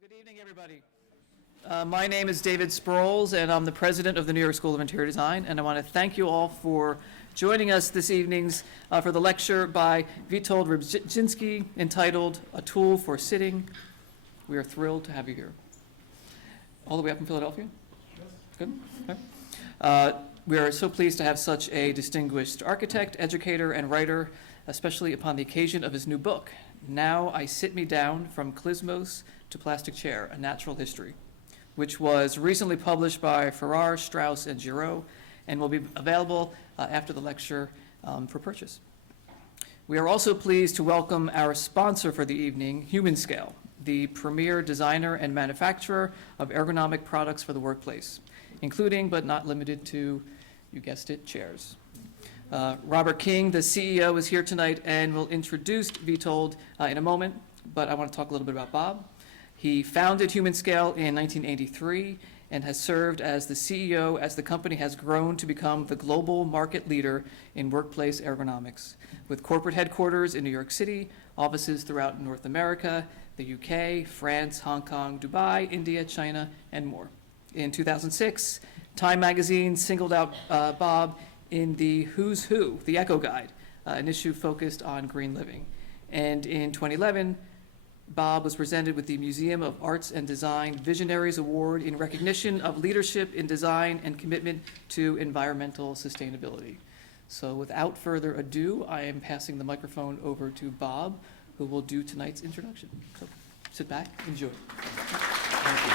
Good evening, everybody. My name is David Sproles, and I'm the president of the New York School of Interior Design, and I want to thank you all for joining us this evening for the lecture by Witold Rybczynski entitled A Tool for Sitting. We are thrilled to have you here. All the way up from Philadelphia? Good. Okay. We are so pleased to have such a distinguished architect, educator, and writer, especially upon the occasion of his new book, Now I Sit Me Down, From Klismos to Plastic Chair, A Natural History, which was recently published by Farrar, Straus and Giroux, and will be available after the lecture for purchase. We are also pleased to welcome our sponsor for the evening, Human Scale, the premier designer and manufacturer of ergonomic products for the workplace, including but not limited to, you guessed it, chairs. Robert King, the CEO, is here tonight and will introduce Witold in a moment, but I want to talk a little bit about Bob. He founded Human Scale in 1983 and has served as the CEO as the company has grown to become the global market leader in workplace ergonomics, with corporate headquarters in New York City, offices throughout North America, the UK, France, Hong Kong, Dubai, India, China, and more. In 2006, Time magazine singled out Bob in the Who's Who, the Echo Guide, an issue focused on green living. And in 2011, Bob was presented with the Museum of Arts and Design Visionaries Award in recognition of leadership in design and commitment to environmental sustainability. So without further ado, I am passing the microphone over to Bob, who will do tonight's introduction. So sit back, enjoy. Thank you.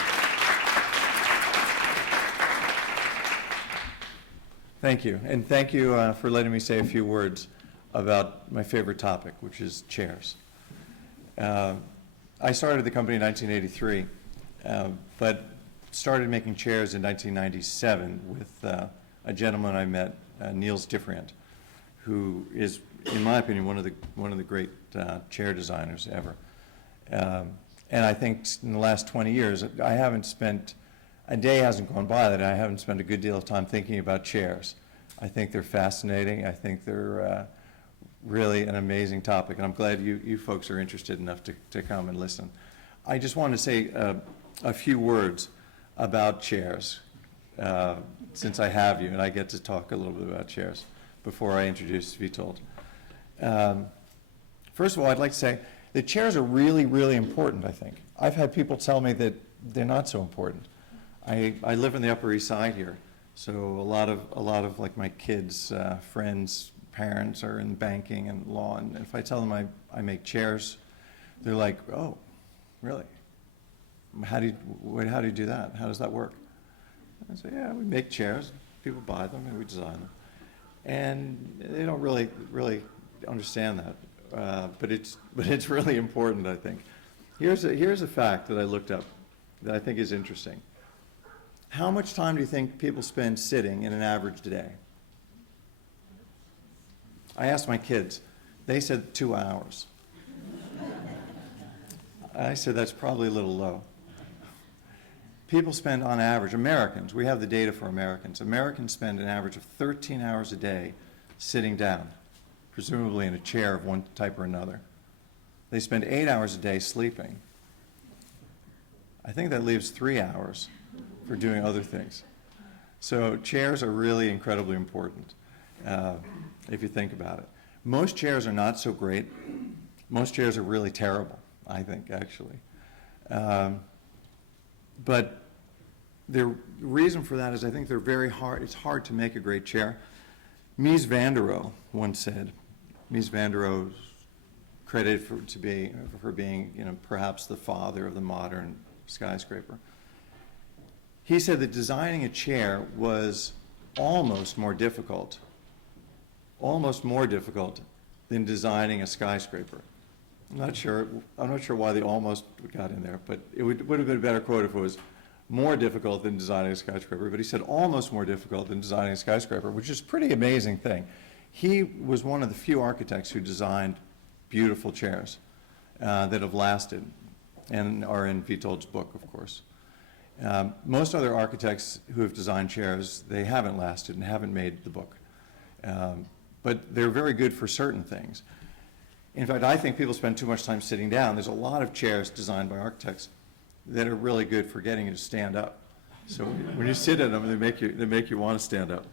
Thank you, and thank you for letting me say a few words about my favorite topic, which is chairs. I started the company in 1983, but started making chairs in 1997 with a gentleman I met, Niels Different, who is, in my opinion, one of the great chair designers ever. And I think in the last 20 years, a day hasn't gone by that I haven't spent a good deal of time thinking about chairs. I think they're fascinating. I think they're really an amazing topic, and I'm glad you folks are interested enough to come and listen. I just want to say a few words about chairs, since I have you, and I get to talk a little bit about chairs before I introduce Witold. First of all, I'd like to say that chairs are really, really important, I think. I've had people tell me that they're not so important. I live on the Upper East Side here, so a lot of like my kids' friends, parents are in banking and law, and if I tell them I make chairs, they're like, "Oh, really? How do you do that? How does that work?" I say, "Yeah, we make chairs. People buy them, and we design them." And they don't really understand that, but it's really important, I think. Here's a fact that I looked up that I think is interesting. How much time do you think people spend sitting in an average day? I asked my kids. They said 2 hours. I said that's probably a little low. People spend on average, Americans, we have the data for Americans. Americans spend an average of 13 hours a day sitting down, presumably in a chair of one type or another. They spend 8 hours a day sleeping. I think that leaves 3 hours for doing other things. So chairs are really incredibly important, if you think about it. Most chairs are not so great. Most chairs are really terrible, I think, actually. But the reason for that is I think they're very hard. It's hard to make a great chair. Mies van der Rohe once said, Mies van der Rohe's credited for being, perhaps the father of the modern skyscraper. He said that designing a chair was almost more difficult than designing a skyscraper. I'm not sure why the almost got in there, but it would have been a better quote if it was more difficult than designing a skyscraper. But he said almost more difficult than designing a skyscraper, which is a pretty amazing thing. He was one of the few architects who designed beautiful chairs that have lasted and are in Witold's book, of course. Most other architects who have designed chairs, they haven't lasted and haven't made the book. But they're very good for certain things. In fact, I think people spend too much time sitting down. There's a lot of chairs designed by architects that are really good for getting you to stand up. So when you sit in them, they make you want to stand up.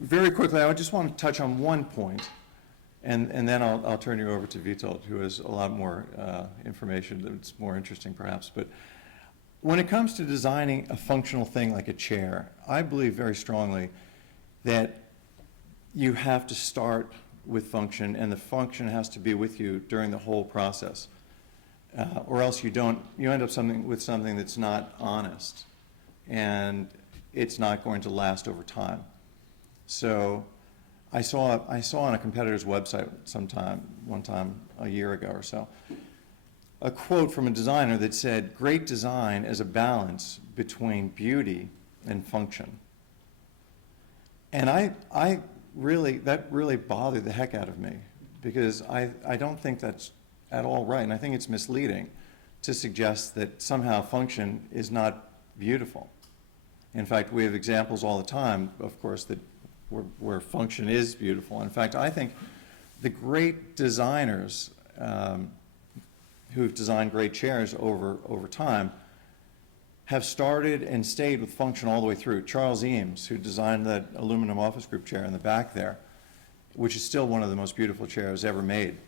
Very quickly, I just want to touch on one point, and then I'll turn you over to Witold, who has a lot more information that's more interesting perhaps. But when it comes to designing a functional thing like a chair, I believe very strongly that you have to start with function, and the function has to be with you during the whole process. Or else you end up with something that's not honest, and it's not going to last over time. So I saw on a competitor's website one time a year ago or so, a quote from a designer that said, "Great design is a balance between beauty and function." And that really bothered the heck out of me, because I don't think that's at all right, and I think it's misleading to suggest that somehow function is not beautiful. In fact, we have examples all the time, of course, that where function is beautiful. In fact, I think the great designers who've designed great chairs over time have started and stayed with function all the way through. Charles Eames, who designed that aluminum office group chair in the back there, which is still one of the most beautiful chairs ever made.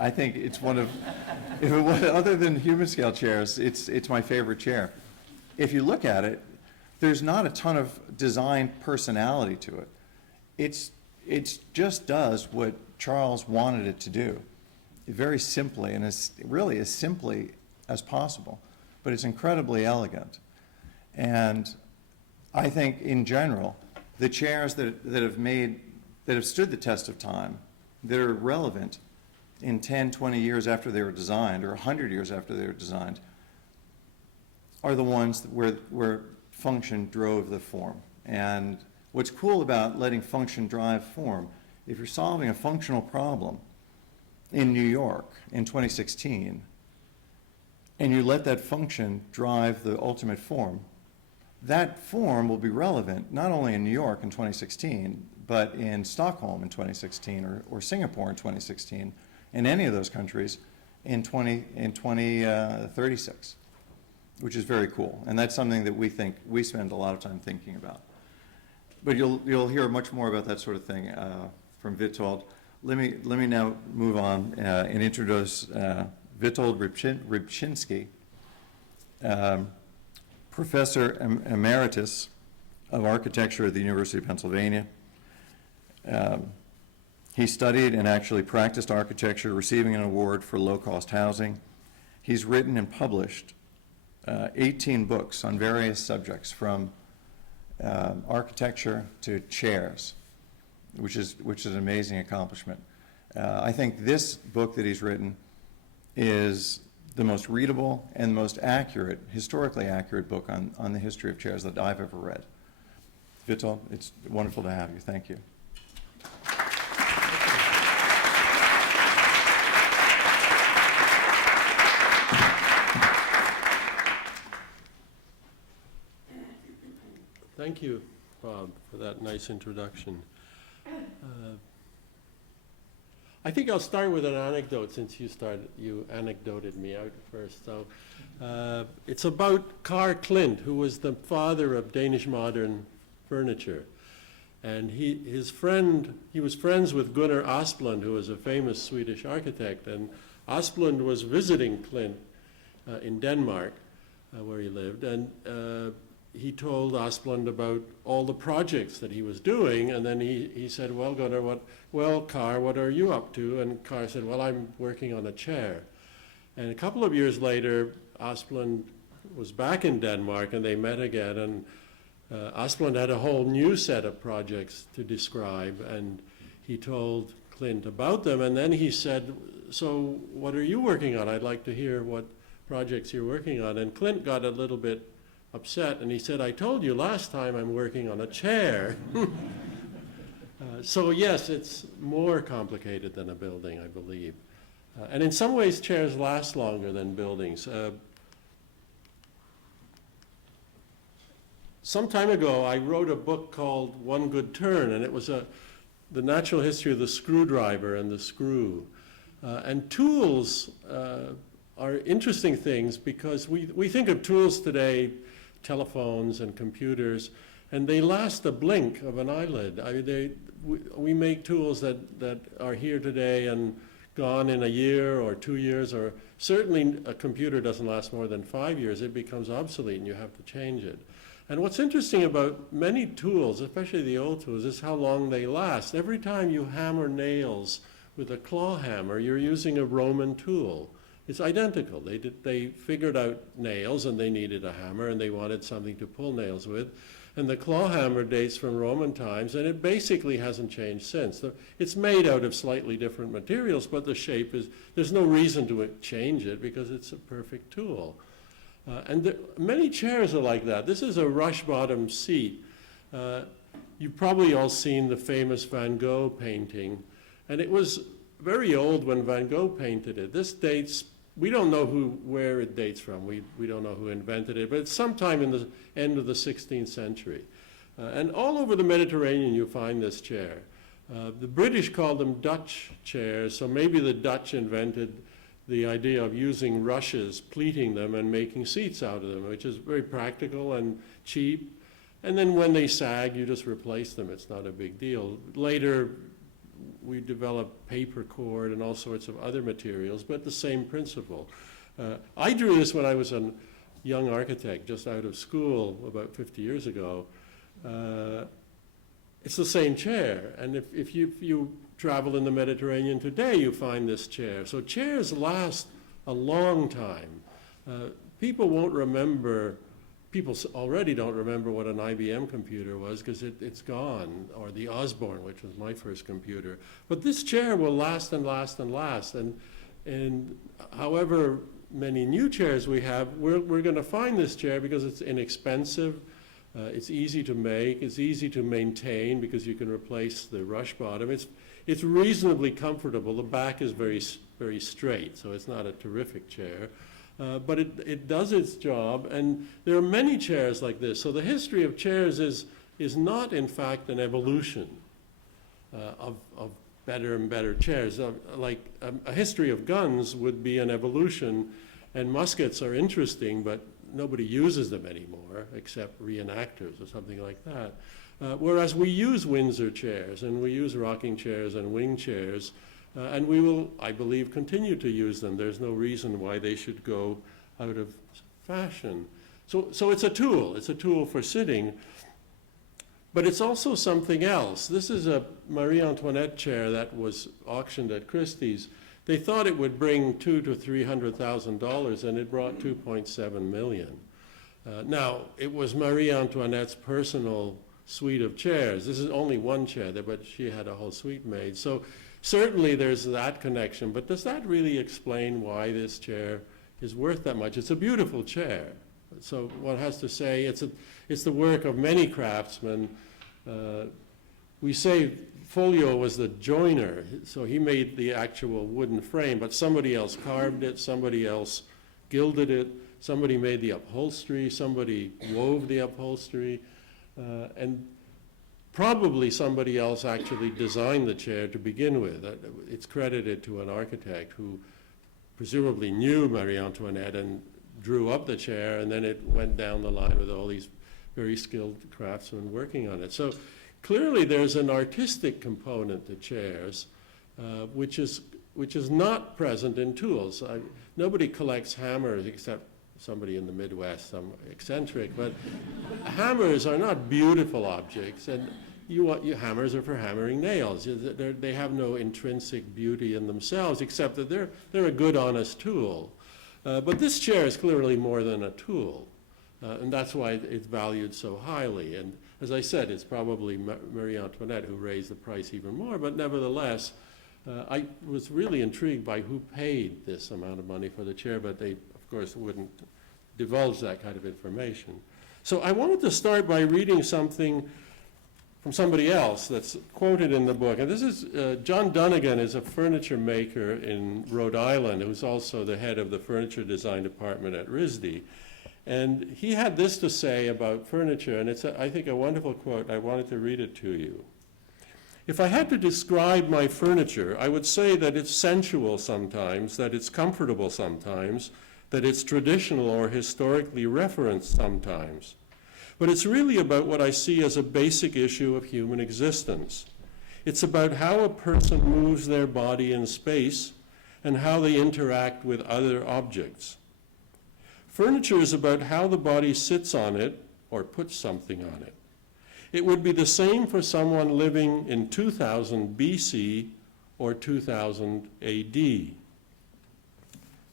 I think it's one of, other than human scale chairs, it's my favorite chair. If you look at it, there's not a ton of design personality to it. It just does what Charles wanted it to do, very simply, and really as simply as possible. But it's incredibly elegant. And I think in general, the chairs that have stood the test of time, that are relevant in 10, 20 years after they were designed, or 100 years after they were designed, are the ones where function drove the form. And what's cool about letting function drive form, if you're solving a functional problem in New York in 2016, and you let that function drive the ultimate form, that form will be relevant not only in New York in 2016, but in Stockholm in 2016, or Singapore in 2016, in any of those countries in 2036, which is very cool. And that's something that we spend a lot of time thinking about. But you'll hear much more about that sort of thing from Witold. Let me now move on and introduce Witold Rybczynski, Professor Emeritus of Architecture at the University of Pennsylvania. He studied and actually practiced architecture, receiving an award for low-cost housing. He's written and published 18 books on various subjects, from architecture to chairs, which is an amazing accomplishment. I think this book that he's written is the most readable and most accurate, historically accurate book on the history of chairs that I've ever read. Witold, it's wonderful to have you. Thank you. Thank you, Bob, for that nice introduction. I think I'll start with an anecdote, since you anecdoted me out first. So it's about Carl Klint, who was the father of Danish modern furniture. And he was friends with Gunnar Asplund, who was a famous Swedish architect. And Asplund was visiting Klint in Denmark, where he lived. And he told Asplund about all the projects that he was doing, and then he said, "Well, Gunnar, Carl, what are you up to?" And Carl said, "Well, I'm working on a chair." And a couple of years later, Asplund was back in Denmark, and they met again, and Asplund had a whole new set of projects to describe, and he told Klint about them, and then he said, "So what are you working on? I'd like to hear what projects you're working on." And Klint got a little bit upset, and he said, "I told you last time I'm working on a chair." So yes, it's more complicated than a building, I believe. And in some ways, chairs last longer than buildings. Some time ago, I wrote a book called One Good Turn, and it was the natural history of the screwdriver and the screw. And tools are interesting things because we think of tools today, telephones and computers, and they last a blink of an eyelid. I mean, we make tools that are here today and gone in a year or 2 years, or certainly a computer doesn't last more than 5 years. It becomes obsolete and you have to change it. And what's interesting about many tools, especially the old tools, is how long they last. Every time you hammer nails with a claw hammer, you're using a Roman tool. It's identical. They figured out nails and they needed a hammer and they wanted something to pull nails with. And the claw hammer dates from Roman times, and it basically hasn't changed since. It's made out of slightly different materials, but the shape is, there's no reason to change it because it's a perfect tool. Many chairs are like that. This is a rush bottom seat. You've probably all seen the famous Van Gogh painting, and it was very old when Van Gogh painted it. This dates, we don't know where it dates from. We don't know who invented it, but it's sometime in the end of the 16th century. And all over the Mediterranean you find this chair. The British called them Dutch chairs, so maybe the Dutch invented the idea of using rushes, pleating them, and making seats out of them, which is very practical and cheap. And then when they sag, you just replace them. It's not a big deal. Later, we developed paper cord and all sorts of other materials, but the same principle. I drew this when I was a young architect, just out of school about 50 years ago. It's the same chair, and if you travel in the Mediterranean today, you find this chair. So chairs last a long time. People won't remember, people already don't remember what an IBM computer was because it's gone, or the Osborne, which was my first computer. But this chair will last and last and last. And however many new chairs we have, we're going to find this chair because it's inexpensive, it's easy to make, it's easy to maintain because you can replace the rush bottom. It's reasonably comfortable. The back is very, very straight, so it's not a terrific chair. But it does its job, and there are many chairs like this. So the history of chairs is not, in fact, an evolution of better and better chairs. Like a history of guns would be an evolution, and muskets are interesting, but nobody uses them anymore except reenactors or something like that. Whereas we use Windsor chairs, and we use rocking chairs and wing chairs, and we will, I believe, continue to use them. There's no reason why they should go out of fashion. So it's a tool. It's a tool for sitting. But it's also something else. This is a Marie Antoinette chair that was auctioned at Christie's. They thought it would bring $200,000 to $300,000, and it brought $2.7 million. Now, it was Marie Antoinette's personal suite of chairs. This is only one chair there, but she had a whole suite made. So certainly there's that connection, but does that really explain why this chair is worth that much? It's a beautiful chair. So one has to say it's the work of many craftsmen. We say Folio was the joiner, so he made the actual wooden frame, but somebody else carved it, somebody else gilded it, somebody made the upholstery, somebody wove the upholstery, and probably somebody else actually designed the chair to begin with. It's credited to an architect who presumably knew Marie Antoinette and drew up the chair, and then it went down the line with all these very skilled craftsmen working on it. So clearly there's an artistic component to chairs, which is not present in tools. Nobody collects hammers except somebody in the Midwest, some eccentric, but hammers are not beautiful objects, and hammers are for hammering nails. They have no intrinsic beauty in themselves, except that they're a good, honest tool. But this chair is clearly more than a tool, and that's why it's valued so highly. And as I said, it's probably Marie Antoinette who raised the price even more, but nevertheless, I was really intrigued by who paid this amount of money for the chair, but they, of course, wouldn't divulge that kind of information. So I wanted to start by reading something from somebody else that's quoted in the book. And this is, John Dunnigan is a furniture maker in Rhode Island, who's also the head of the furniture design department at RISD. And he had this to say about furniture, and it's, I think, a wonderful quote. I wanted to read it to you. If I had to describe my furniture, I would say that it's sensual sometimes, that it's comfortable sometimes, that it's traditional or historically referenced sometimes. But it's really about what I see as a basic issue of human existence. It's about how a person moves their body in space and how they interact with other objects. Furniture is about how the body sits on it or puts something on it. It would be the same for someone living in 2000 BC or 2000 AD.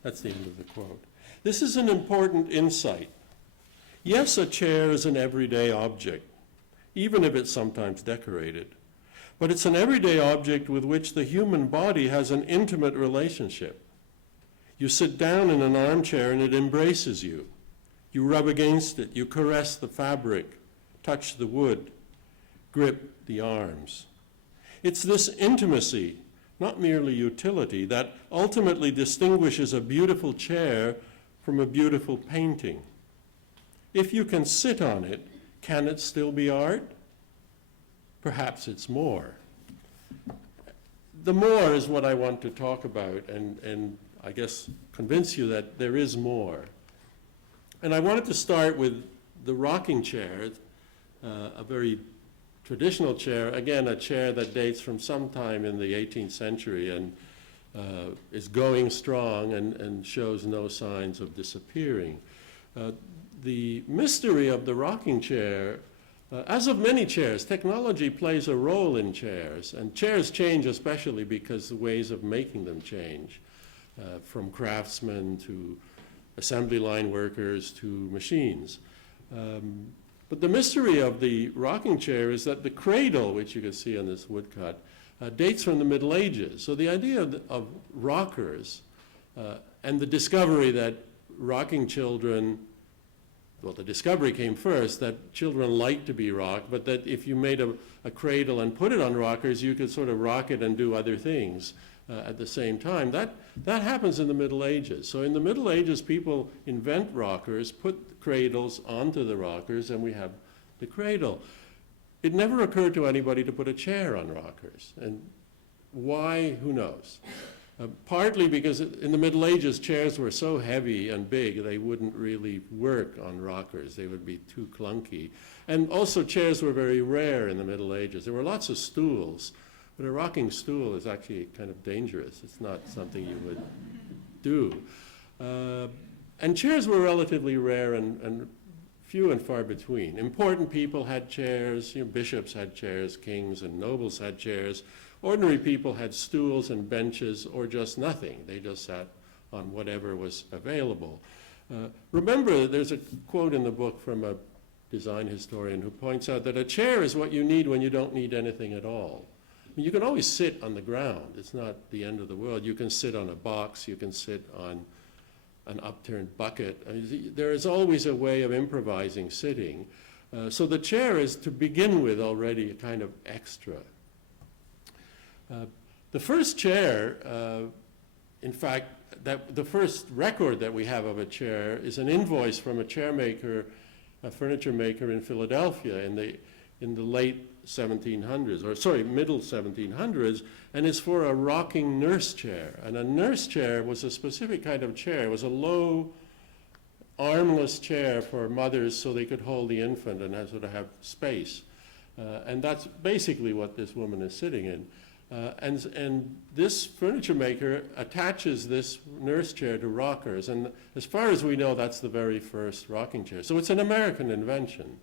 That's the end of the quote. This is an important insight. Yes, a chair is an everyday object, even if it's sometimes decorated. But it's an everyday object with which the human body has an intimate relationship. You sit down in an armchair and it embraces you. You rub against it, you caress the fabric, touch the wood, grip the arms. It's this intimacy, not merely utility, that ultimately distinguishes a beautiful chair from a beautiful painting. If you can sit on it, can it still be art? Perhaps it's more. The more is what I want to talk about and I guess convince you that there is more. And I wanted to start with the rocking chair, a very traditional chair, again, a chair that dates from sometime in the 18th century and is going strong and shows no signs of disappearing. The mystery of the rocking chair, as of many chairs, technology plays a role in chairs, and chairs change especially because the ways of making them change, from craftsmen to assembly line workers to machines. But the mystery of the rocking chair is that the cradle, which you can see on this woodcut, dates from the Middle Ages. So the idea of rockers and the discovery that rocking children, well, the discovery came first that children like to be rocked, but that if you made a cradle and put it on rockers, you could sort of rock it and do other things at the same time. That happens in the Middle Ages. So in the Middle Ages, people invent rockers, put cradles onto the rockers, and we have the cradle. It never occurred to anybody to put a chair on rockers. And why, who knows? Partly because in the Middle Ages, chairs were so heavy and big, they wouldn't really work on rockers. They would be too clunky. And also, chairs were very rare in the Middle Ages. There were lots of stools, but a rocking stool is actually kind of dangerous. It's not something you would do. And chairs were relatively rare and few and far between. Important people had chairs. Bishops had chairs, kings and nobles had chairs. Ordinary people had stools and benches or just nothing. They just sat on whatever was available. Remember, there's a quote in the book from a design historian who points out that a chair is what you need when you don't need anything at all. I mean, you can always sit on the ground. It's not the end of the world. You can sit on a box. You can sit on an upturned bucket. I mean, there is always a way of improvising sitting. So the chair is, to begin with, already a kind of extra. The first chair, in fact, the first record that we have of a chair is an invoice from a chair maker, a furniture maker in Philadelphia in the late 1700s, or sorry, middle 1700s, and it's for a rocking nurse chair. And a nurse chair was a specific kind of chair. It was a low, armless chair for mothers so they could hold the infant and sort of have space. And that's basically what this woman is sitting in. And this furniture maker attaches this nurse chair to rockers, and as far as we know, that's the very first rocking chair. So it's an American invention.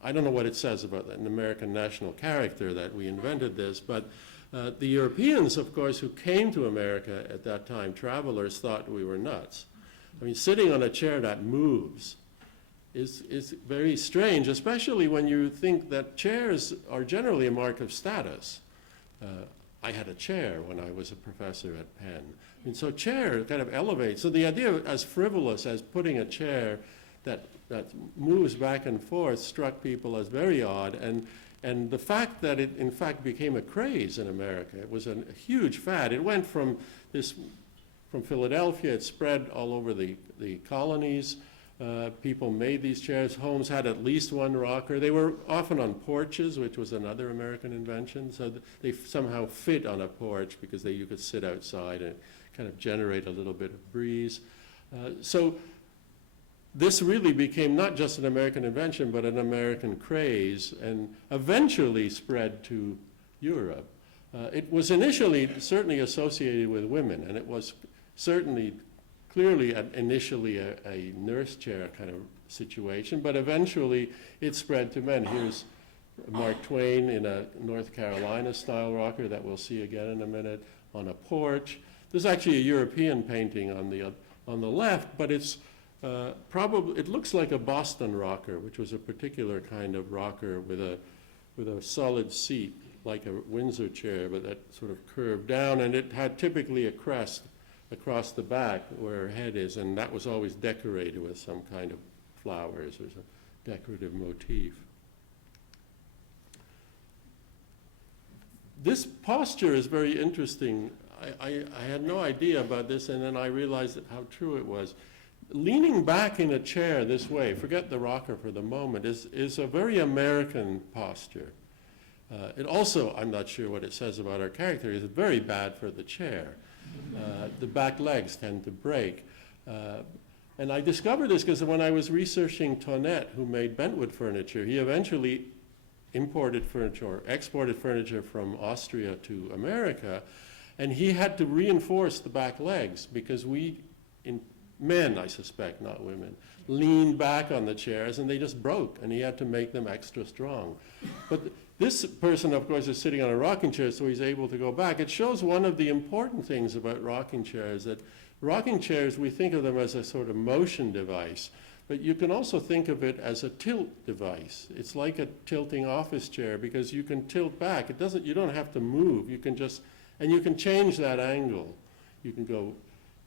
I don't know what it says about an American national character that we invented this, but the Europeans, of course, who came to America at that time, travelers, thought we were nuts. I mean, sitting on a chair that moves is very strange, especially when you think that chairs are generally a mark of status. I had a chair when I was a professor at Penn. And so chair kind of elevates. So the idea of as frivolous as putting a chair that moves back and forth struck people as very odd. And the fact that it in fact became a craze in America, it was a huge fad. It went from Philadelphia, it spread all over the colonies. People made these chairs. Homes had at least one rocker. They were often on porches, which was another American invention. So they somehow fit on a porch because you could sit outside and kind of generate a little bit of breeze. So this really became not just an American invention, but an American craze, and eventually spread to Europe. It was initially certainly associated with women, and it was certainly clearly initially a nurse chair kind of situation, but eventually it spread to men. Here's Mark Twain in a North Carolina style rocker that we'll see again in a minute on a porch. There's actually a European painting on the left, but it's probably, it looks like a Boston rocker, which was a particular kind of rocker with a solid seat, like a Windsor chair, but that sort of curved down, and it had typically a crest across the back where her head is, and that was always decorated with some kind of flowers or some decorative motif. This posture is very interesting. I had no idea about this, and then I realized how true it was. Leaning back in a chair this way, forget the rocker for the moment, is a very American posture. It also, I'm not sure what it says about our character, is very bad for the chair. The back legs tend to break. And I discovered this because when I was researching Tonnet, who made bentwood furniture, he eventually imported furniture, or exported furniture from Austria to America, and he had to reinforce the back legs because men, I suspect, not women, leaned back on the chairs and they just broke, and he had to make them extra strong. But this person, of course, is sitting on a rocking chair, so he's able to go back. It shows one of the important things about rocking chairs, that rocking chairs, we think of them as a sort of motion device, but you can also think of it as a tilt device. It's like a tilting office chair because you can tilt back. You don't have to move. You can just, and you can change that angle. You can go,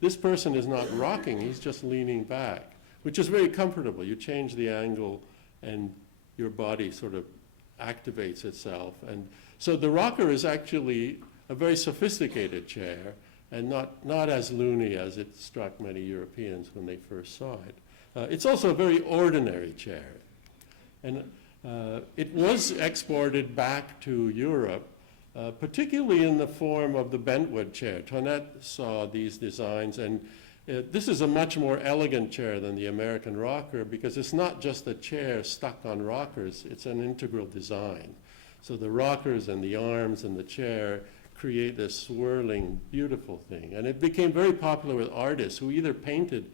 this person is not rocking, he's just leaning back, which is very comfortable. You change the angle and your body sort of activates itself. And so the rocker is actually a very sophisticated chair and not as loony as it struck many Europeans when they first saw it. It's also a very ordinary chair. And it was exported back to Europe, particularly in the form of the bentwood chair. Tonnet saw these designs, and this is a much more elegant chair than the American rocker because it's not just a chair stuck on rockers, it's an integral design. So the rockers and the arms and the chair create this swirling, beautiful thing. And it became very popular with artists who either painted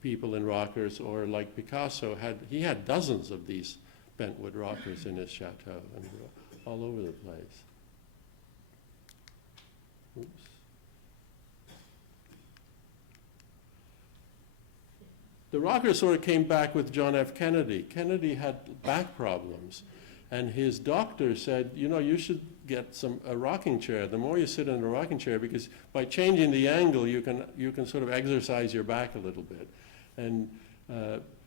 people in rockers or, like Picasso, he had dozens of these bentwood rockers in his chateau and all over the place. Oops. The rocker sort of came back with John F. Kennedy. Kennedy had back problems, and his doctor said, you know, you should get a rocking chair. The more you sit in a rocking chair, because by changing the angle, you can sort of exercise your back a little bit. And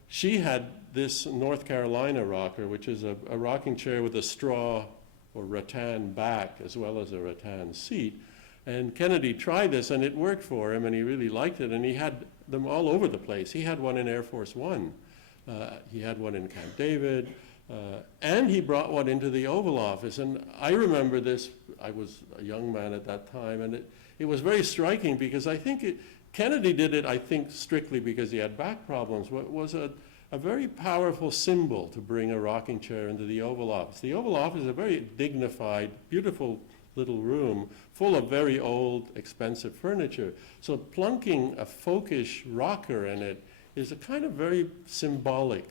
she had this North Carolina rocker, which is a rocking chair with a straw or rattan back as well as a rattan seat. And Kennedy tried this, and it worked for him, and he really liked it, and he had them all over the place. He had one in Air Force One. He had one in Camp David, and he brought one into the Oval Office. And I remember this. I was a young man at that time, and it was very striking because I think Kennedy did it, I think, strictly because he had back problems. It was a very powerful symbol to bring a rocking chair into the Oval Office. The Oval Office is a very dignified, beautiful little room full of very old, expensive furniture. So plunking a folkish rocker in it is a kind of very symbolic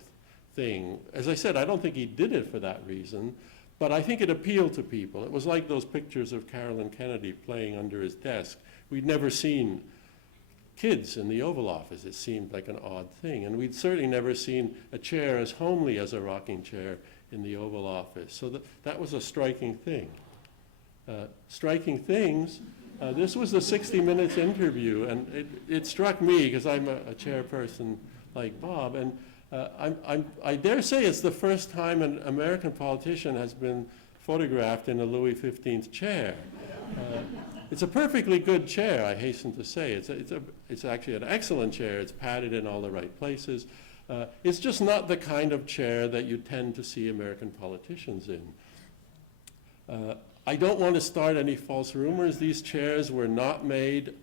thing. As I said, I don't think he did it for that reason, but I think it appealed to people. It was like those pictures of Carolyn Kennedy playing under his desk. We'd never seen kids in the Oval Office. It seemed like an odd thing. And we'd certainly never seen a chair as homely as a rocking chair in the Oval Office. So that was a striking thing. Striking things, this was the 60 Minutes interview, and it struck me, because I'm a chairperson like Bob, and I dare say it's the first time an American politician has been photographed in a Louis XV chair. It's a perfectly good chair, I hasten to say. It's actually an excellent chair. It's padded in all the right places. It's just not the kind of chair that you tend to see American politicians in. I don't want to start any false rumors. These chairs were not made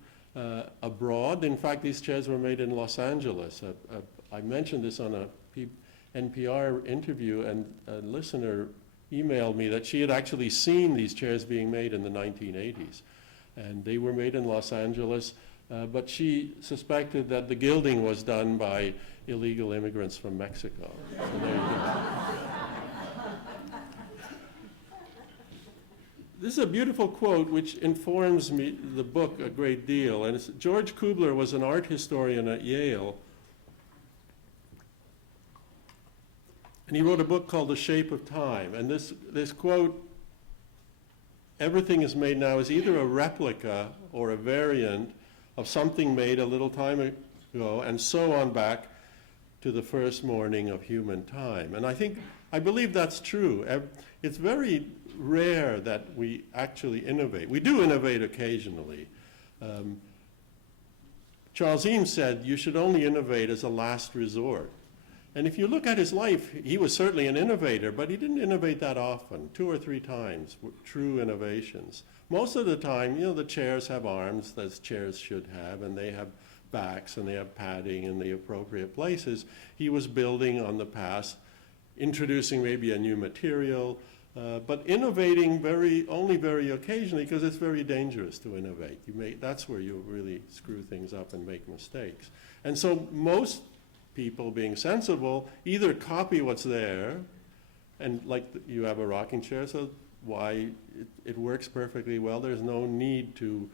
abroad. In fact, these chairs were made in Los Angeles. I mentioned this on a NPR interview, and a listener emailed me that she had actually seen these chairs being made in the 1980s. And they were made in Los Angeles, but she suspected that the gilding was done by illegal immigrants from Mexico. So there you go. This is a beautiful quote which informs me, the book, a great deal. And it's, George Kubler was an art historian at Yale. And he wrote a book called The Shape of Time. And this quote, everything is made now is either a replica or a variant of something made a little time ago, and so on back to the first morning of human time. And I believe that's true. It's very rare that we actually innovate. We do innovate occasionally. Charles Eames said, you should only innovate as a last resort. And if you look at his life, he was certainly an innovator, but he didn't innovate that often, 2 or 3 times, true innovations. Most of the time, you know, the chairs have arms, as chairs should have, and they have backs, and they have padding in the appropriate places. He was building on the past, introducing maybe a new material, but innovating only very occasionally, because it's very dangerous to innovate. That's where you really screw things up and make mistakes. And so most people, being sensible, either copy what's there, and like you have a rocking chair, so why it works perfectly well. There's no need to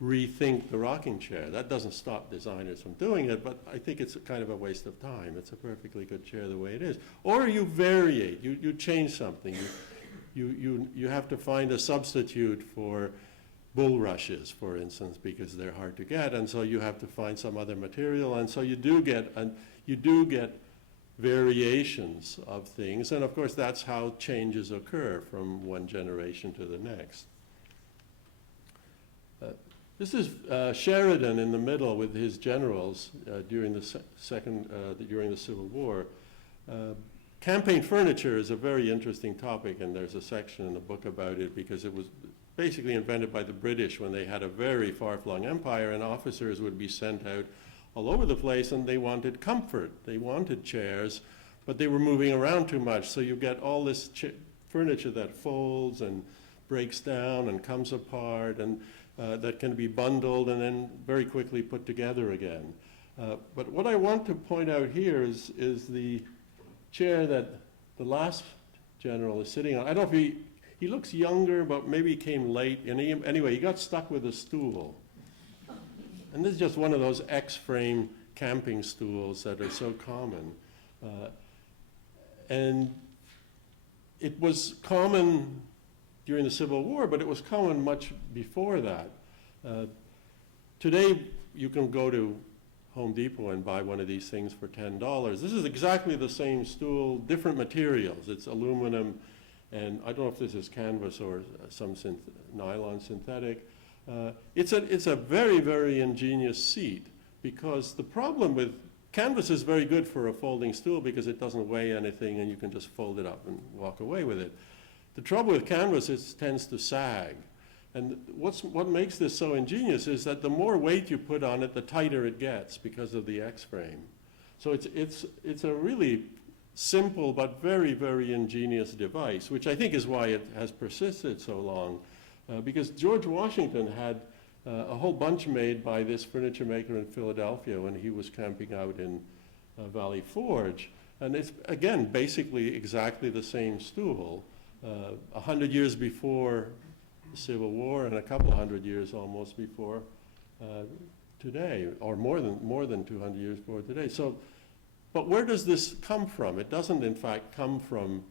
rethink the rocking chair. That doesn't stop designers from doing it, but I think it's kind of a waste of time. It's a perfectly good chair the way it is. Or you variate, you change something. You have to find a substitute for bulrushes, for instance, because they're hard to get, and so you have to find some other material, and so you do get variations of things, and of course that's how changes occur from one generation to the next. This is Sheridan in the middle with his generals during the Civil War. Campaign furniture is a very interesting topic, and there's a section in the book about it because it was basically invented by the British when they had a very far-flung empire, and officers would be sent out all over the place, and they wanted comfort. They wanted chairs, but they were moving around too much, so you get all this furniture that folds and breaks down and comes apart, and that can be bundled and then very quickly put together again. But what I want to point out here is the chair that the last general is sitting on. I don't know if he looks younger, but maybe he came late. And anyway, he got stuck with a stool. And this is just one of those Xframe camping stools that are so common. And it was common during the Civil War, but it was common much before that. Today, you can go to Home Depot and buy one of these things for $10. This is exactly the same stool, different materials. It's aluminum, and I don't know if this is canvas or some nylon synthetic. It's a very, very ingenious seat, because the problem with canvas is very good for a folding stool because it doesn't weigh anything and you can just fold it up and walk away with it. The trouble with canvas is it tends to sag. And what makes this so ingenious is that the more weight you put on it, the tighter it gets because of the X-frame. So it's a really simple but very, very ingenious device, which I think is why it has persisted so long. Because George Washington had a whole bunch made by this furniture maker in Philadelphia when he was camping out in Valley Forge. And it's, again, basically exactly the same stool. 100 years before the Civil War and a couple of hundred years almost before today, or more than 200 years before today. So, but where does this come from? It doesn't, in fact, come from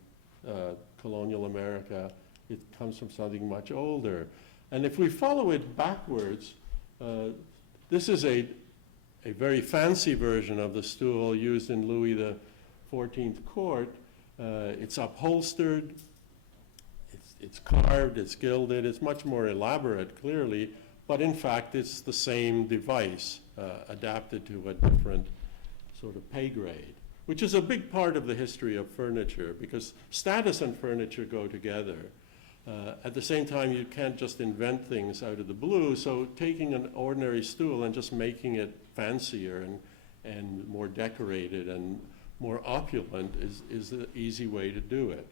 colonial America. It comes from something much older. And if we follow it backwards, this is a very fancy version of the stool used in Louis XIV court. It's upholstered, it's carved, it's gilded, it's much more elaborate, clearly, but in fact it's the same device adapted to a different sort of pay grade, which is a big part of the history of furniture, because status and furniture go together. At the same time, you can't just invent things out of the blue, so taking an ordinary stool and just making it fancier and more decorated and more opulent is the easy way to do it.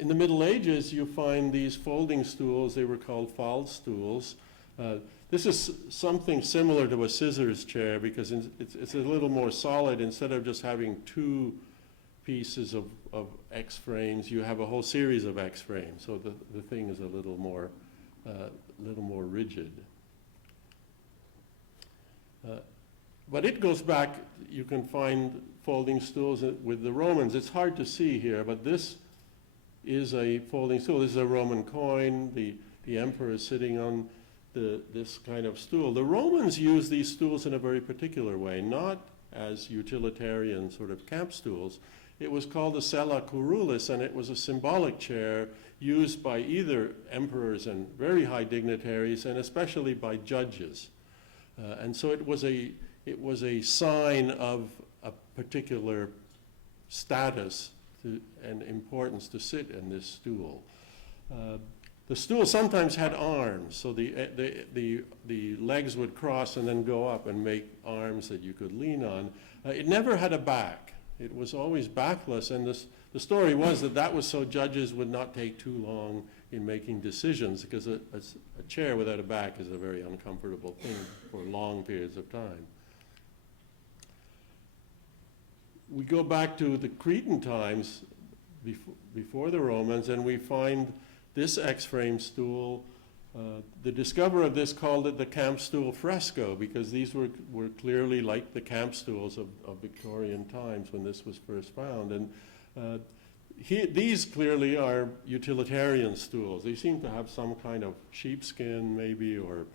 In the Middle Ages, you find these folding stools. They were called fallstools. This is something similar to a scissors chair, because it's a little more solid. Instead of just having two pieces of X-frames, you have a whole series of X-frames. So the thing is a little more rigid. But it goes back, you can find folding stools with the Romans. It's hard to see here, but this is a folding stool. This is a Roman coin. The emperor is sitting on this kind of stool. The Romans used these stools in a very particular way, not as utilitarian sort of camp stools. It was called the sella curulis, and it was a symbolic chair used by either emperors and very high dignitaries, and especially by judges. And so it was a sign of a particular status and importance to sit in this stool. The stool sometimes had arms, so the legs would cross and then go up and make arms that you could lean on. It never had a back. It was always backless, and the story was that was so judges would not take too long in making decisions, because a chair without a back is a very uncomfortable thing for long periods of time. We go back to the Cretan times before the Romans, and we find this X-frame stool. The discoverer of this called it the camp stool fresco, because these were clearly like the camp stools of Victorian times when this was first found. And these clearly are utilitarian stools. They seem to have some kind of sheepskin maybe, or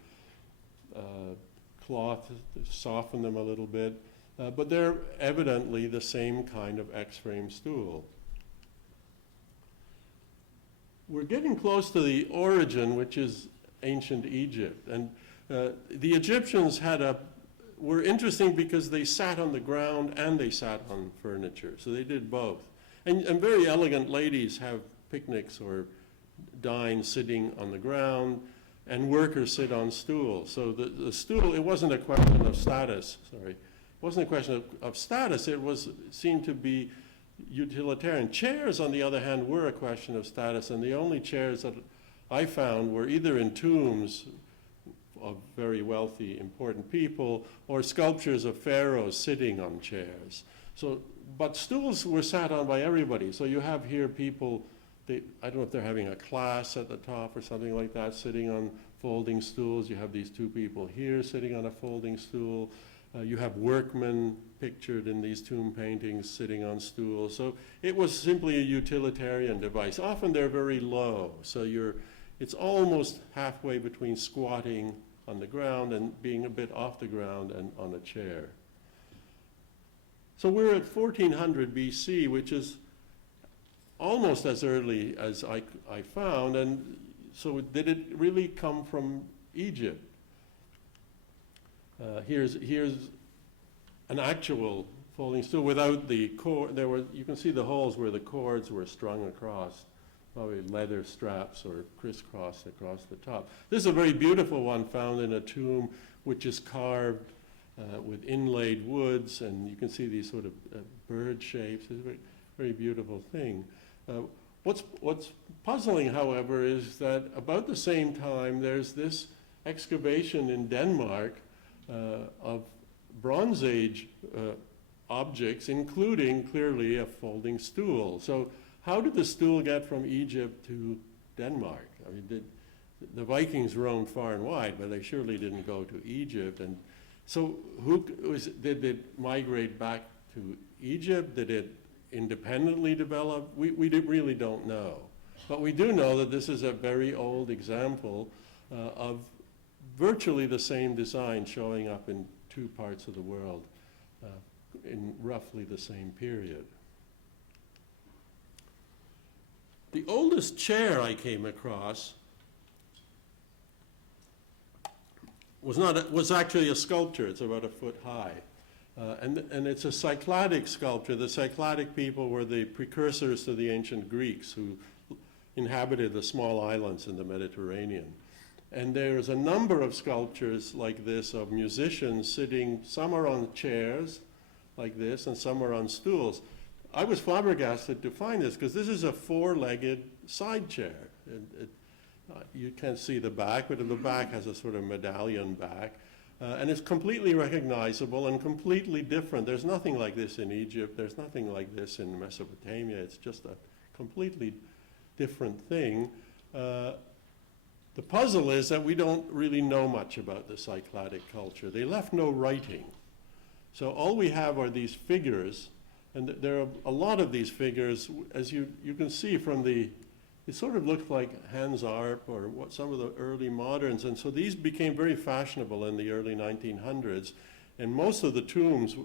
cloth to soften them a little bit. But they're evidently the same kind of X-frame stool. We're getting close to the origin, which is ancient Egypt. And the Egyptians were interesting because they sat on the ground and they sat on furniture. So they did both. And very elegant ladies have picnics or dine sitting on the ground, and workers sit on stools. So the stool, it wasn't a question of status, sorry. It wasn't a question of status, it seemed to be utilitarian. Chairs, on the other hand, were a question of status, and the only chairs that I found were either in tombs of very wealthy, important people, or sculptures of pharaohs sitting on chairs. But stools were sat on by everybody. So you have here people, I don't know if they're having a class at the top or something like that, sitting on folding stools. You have these two people here sitting on a folding stool. You have workmen pictured in these tomb paintings sitting on stools. So it was simply a utilitarian device. Often they're very low, so it's almost halfway between squatting on the ground and being a bit off the ground and on a chair. So we're at 1400 BC, which is almost as early as I found. And so did it really come from Egypt? Here's an actual folding stool without the cord. You can see the holes where the cords were strung across, probably leather straps or crisscrossed across the top. This is a very beautiful one found in a tomb which is carved with inlaid woods, and you can see these sort of bird shapes. It's a very, very beautiful thing. What's puzzling, however, is that about the same time there's this excavation in Denmark of Bronze Age objects, including clearly a folding stool. So how did the stool get from Egypt to Denmark? I mean, the Vikings roamed far and wide, but they surely didn't go to Egypt. And so did it migrate back to Egypt? Did it independently develop? We really don't know. But we do know that this is a very old example of virtually the same design showing up in two parts of the world in roughly the same period. The oldest chair I came across was actually a sculpture. It's about a foot high. And it's a Cycladic sculpture. The Cycladic people were the precursors to the ancient Greeks who inhabited the small islands in the Mediterranean. And there's a number of sculptures like this of musicians sitting, some are on chairs like this, and some are on stools. I was flabbergasted to find this because this is a four-legged side chair. You can't see the back, but the back has a sort of medallion back. And it's completely recognizable and completely different. There's nothing like this in Egypt. There's nothing like this in Mesopotamia. It's just a completely different thing. The puzzle is that we don't really know much about the Cycladic culture. They left no writing. So all we have are these figures, and there are a lot of these figures, as you can see from it sort of looked like Hans Arp or what some of the early moderns, and so these became very fashionable in the early 1900s, and most of the tombs,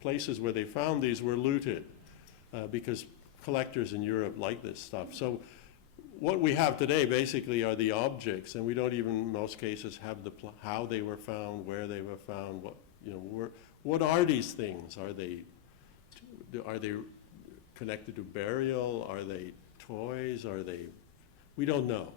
places where they found these, were looted because collectors in Europe like this stuff. So what we have today basically are the objects, and we don't even in most cases have how they were found, where they were found, what are these things? Are they connected to burial? Are they toys? We don't know.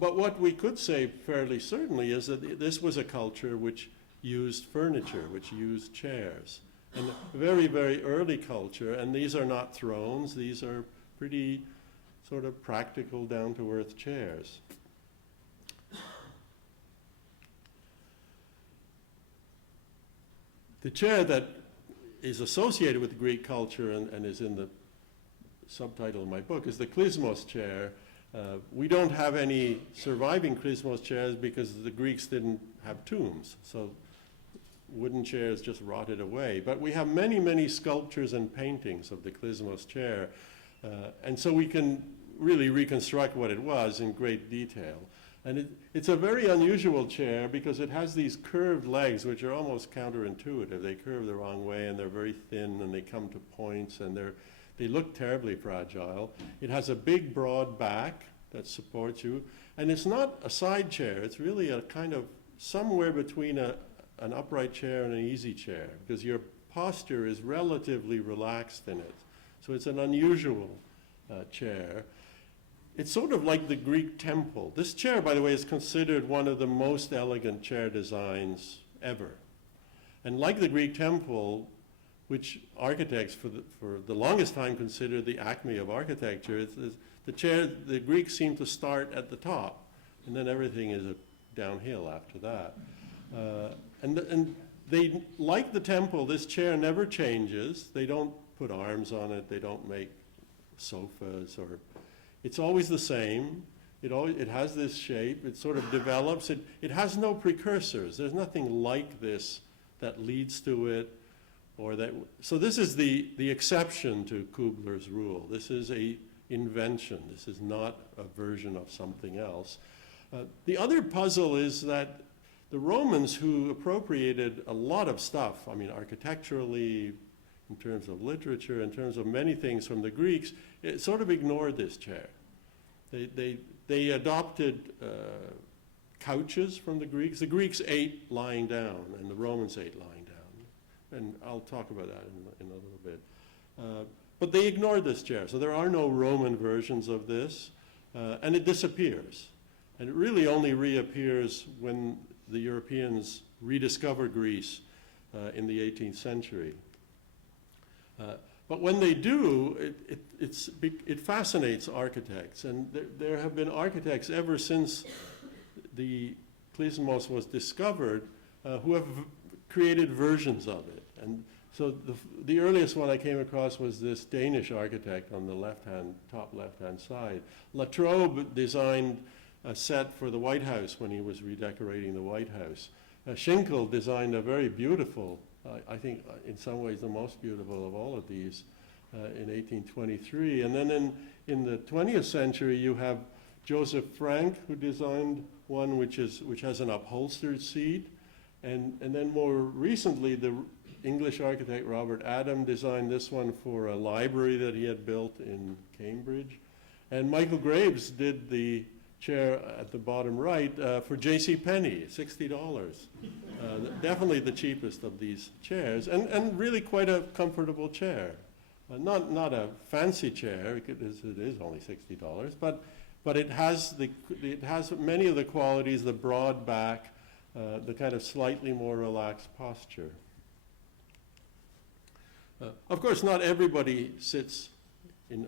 But what we could say fairly certainly is that this was a culture which used furniture, which used chairs. And a very, very early culture, and these are not thrones, these are pretty sort of practical, down-to-earth chairs. The chair that is associated with Greek culture and is in the subtitle of my book is the Klismos chair. We don't have any surviving Klismos chairs because the Greeks didn't have tombs, so wooden chairs just rotted away. But we have many, many sculptures and paintings of the Klismos chair, and so we can really reconstruct what it was in great detail. And it's a very unusual chair because it has these curved legs which are almost counterintuitive. They curve the wrong way and they're very thin and they come to points and they look terribly fragile. It has a big broad back that supports you, and it's not a side chair. It's really a kind of somewhere between an upright chair and an easy chair because your posture is relatively relaxed in it. So it's an unusual chair. It's sort of like the Greek temple. This chair, by the way, is considered one of the most elegant chair designs ever. And like the Greek temple, which architects for the longest time considered the acme of architecture, the chair, the Greeks seem to start at the top, and then everything is downhill after that. And they, like the temple, this chair never changes. They don't put arms on it. They don't make sofas or... It's always the same. It has this shape. It sort of develops. It has no precursors. There's nothing like this that leads to it, or that. So this is the exception to Kubler's rule. This is a invention. This is not a version of something else. The other puzzle is that the Romans, who appropriated a lot of stuff, I mean, architecturally, in terms of literature, in terms of many things from the Greeks, it sort of ignored this chair. They adopted couches from the Greeks. The Greeks ate lying down, and the Romans ate lying down. And I'll talk about that in a little bit. But they ignored this chair, so there are no Roman versions of this, and it disappears. And it really only reappears when the Europeans rediscover Greece in the 18th century. But when they do, it fascinates architects. And there have been architects ever since the Klismos was discovered who have created versions of it. And so the earliest one I came across was this Danish architect on the top left-hand side. La Trobe designed a set for the White House when he was redecorating the White House. Schinkel designed a very beautiful, I think in some ways the most beautiful of all of these in 1823. And then in the 20th century you have Joseph Frank, who designed one which has an upholstered seat. And then more recently the English architect Robert Adam designed this one for a library that he had built in Cambridge. And Michael Graves did the chair at the bottom right for J.C. Penney, $60. Definitely the cheapest of these chairs, and really quite a comfortable chair. Not a fancy chair, it is only $60, but it has many of the qualities, the broad back, the kind of slightly more relaxed posture. Of course, not everybody sits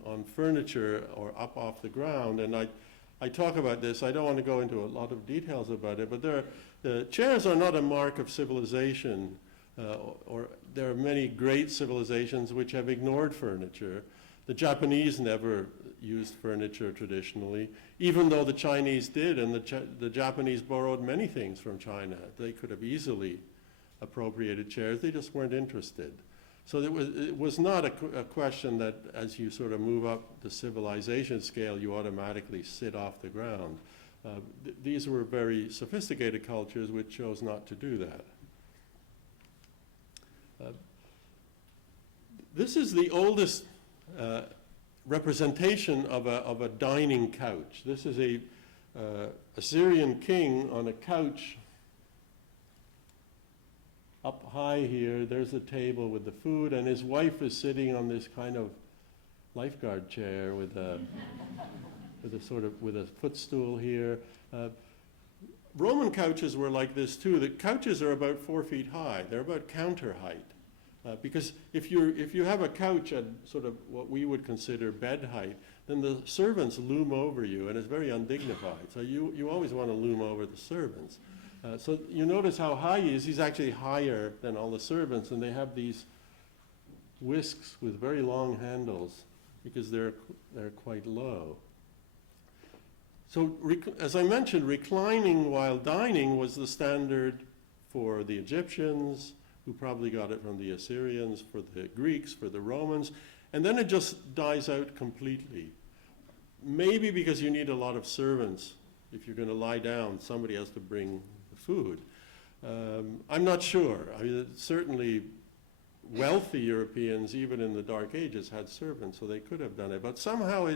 on furniture or up off the ground, and I talk about this. I don't want to go into a lot of details about it, but the chairs are not a mark of civilization, or there are many great civilizations which have ignored furniture. The Japanese never used furniture traditionally, even though the Chinese did, and the Japanese borrowed many things from China. They could have easily appropriated chairs, they just weren't interested. So it was not a question that as you sort of move up the civilization scale, you automatically sit off the ground. These were very sophisticated cultures which chose not to do that. This is the oldest representation of a dining couch. This is a Assyrian king on a couch up high here. There's a table with the food, and his wife is sitting on this kind of lifeguard chair with a footstool here. Roman couches were like this too. The couches are about 4 feet high. They're about counter height. Because if you have a couch at sort of what we would consider bed height, then the servants loom over you, and it's very undignified. So you always want to loom over the servants. So you notice how high he is. He's actually higher than all the servants, and they have these whisks with very long handles because they're quite low. So as I mentioned, reclining while dining was the standard for the Egyptians, who probably got it from the Assyrians, for the Greeks, for the Romans, and then it just dies out completely. Maybe because you need a lot of servants. If you're going to lie down, somebody has to bring the food. I'm not sure. I mean, certainly wealthy Europeans, even in the Dark Ages, had servants, so they could have done it. But somehow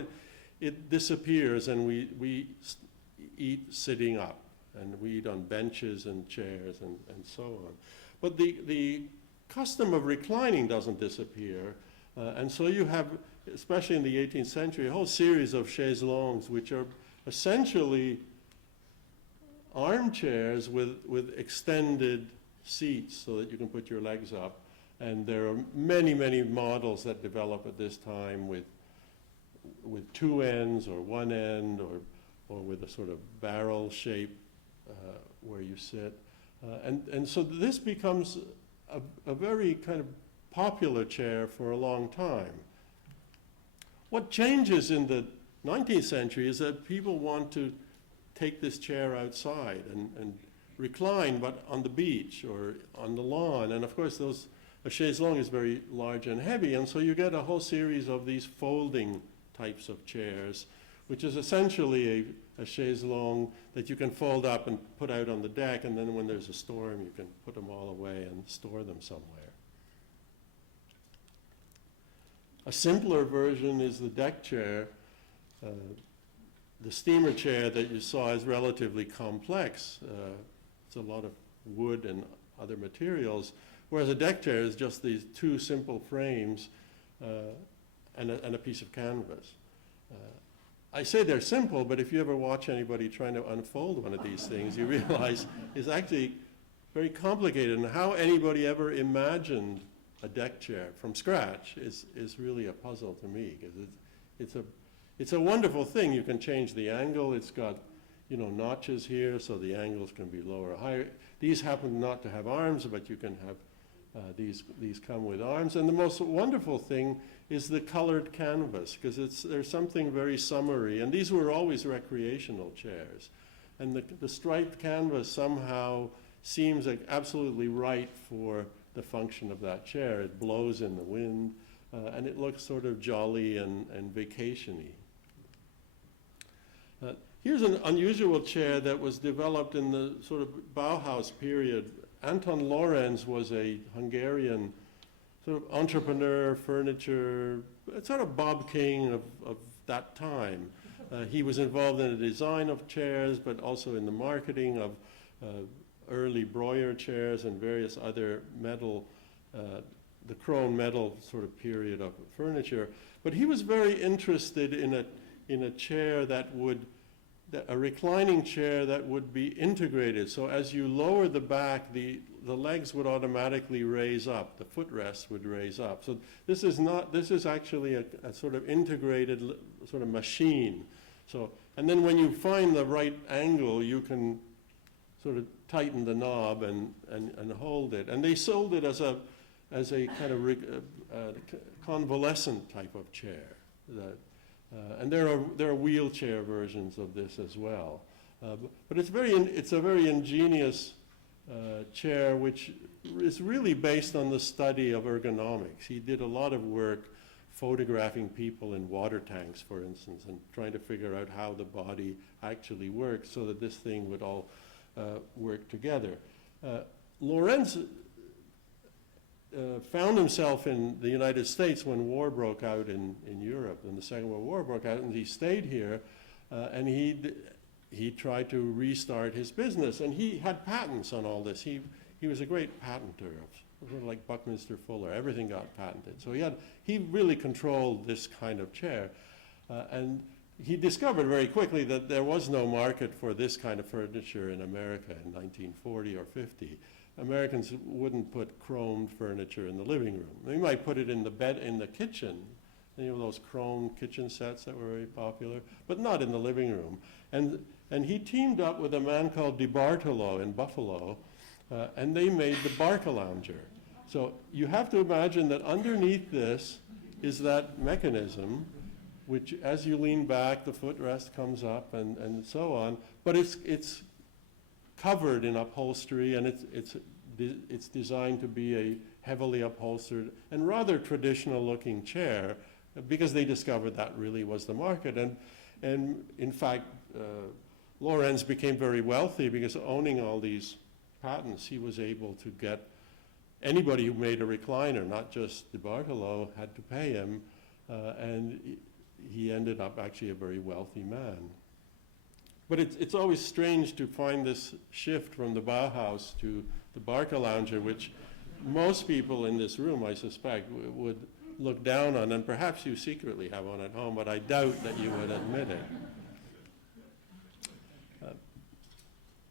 it disappears, and we eat sitting up, and we eat on benches and chairs and so on. But the custom of reclining doesn't disappear, and so you have, especially in the 18th century, a whole series of chaises longues, which are essentially armchairs with extended seats so that you can put your legs up. And there are many, many models that develop at this time with 2 ends or 1 end, or with a sort of barrel shape where you sit. And so this becomes a very kind of popular chair for a long time. What changes in the 19th century is that people want to take this chair outside and recline, but on the beach or on the lawn. And of course, a chaise longue is very large and heavy, and so you get a whole series of these folding types of chairs, which is essentially a chaise longue that you can fold up and put out on the deck, and then when there's a storm, you can put them all away and store them somewhere. A simpler version is the deck chair. The steamer chair that you saw is relatively complex. It's a lot of wood and other materials, whereas a deck chair is just these 2 simple frames and a piece of canvas. I say they're simple, but if you ever watch anybody trying to unfold one of these things, you realize it's actually very complicated, and how anybody ever imagined a deck chair from scratch is really a puzzle to me, because it's a wonderful thing. You can change the angle. It's got, notches here, so the angles can be lower or higher. These happen not to have arms, but you can have these come with arms. And the most wonderful thing is the colored canvas, because there's something very summery. And these were always recreational chairs. And the striped canvas somehow seems like absolutely right for the function of that chair. It blows in the wind, and it looks sort of jolly and vacation-y. Here's an unusual chair that was developed in the sort of Bauhaus period. Anton Lorenz was a Hungarian sort of entrepreneur, furniture, sort of Bob King of that time. He was involved in the design of chairs, but also in the marketing of early Breuer chairs and various other metal, the chrome metal sort of period of furniture. But he was very interested in a chair a reclining chair that would be integrated. So as you lower the back, the legs would automatically raise up, the footrest would raise up. So this is actually a sort of integrated sort of machine. So, and then when you find the right angle, you can sort of tighten the knob and hold it. And they sold it as a kind of convalescent type of chair. And there are wheelchair versions of this as well. But it's a very ingenious chair, which is really based on the study of ergonomics. He did a lot of work photographing people in water tanks, for instance, and trying to figure out how the body actually works so that this thing would all work together. Lorenz found himself in the United States when war broke out in Europe, and the Second World War broke out, and he stayed here, and he tried to restart his business, and he had patents on all this. He was a great patenter, sort of like Buckminster Fuller. Everything got patented. So he really controlled this kind of chair, and he discovered very quickly that there was no market for this kind of furniture in America in 1940 or 50. Americans wouldn't put chromed furniture in the living room. They might put it in the bed, in the kitchen, those chrome kitchen sets that were very popular, but not in the living room. And he teamed up with a man called DeBartolo in Buffalo, and they made the Barcalounger. So you have to imagine that underneath this is that mechanism, which as you lean back, the footrest comes up and so on, but it's covered in upholstery, and it's designed to be a heavily upholstered and rather traditional looking chair, because they discovered that really was the market. And in fact, Lorenz became very wealthy because owning all these patents, he was able to get anybody who made a recliner, not just DeBartolo, had to pay him, and he ended up actually a very wealthy man. But it's always strange to find this shift from the Bauhaus to the Barcalounger, which most people in this room, I suspect, would look down on, and perhaps you secretly have one at home, but I doubt that you would admit it.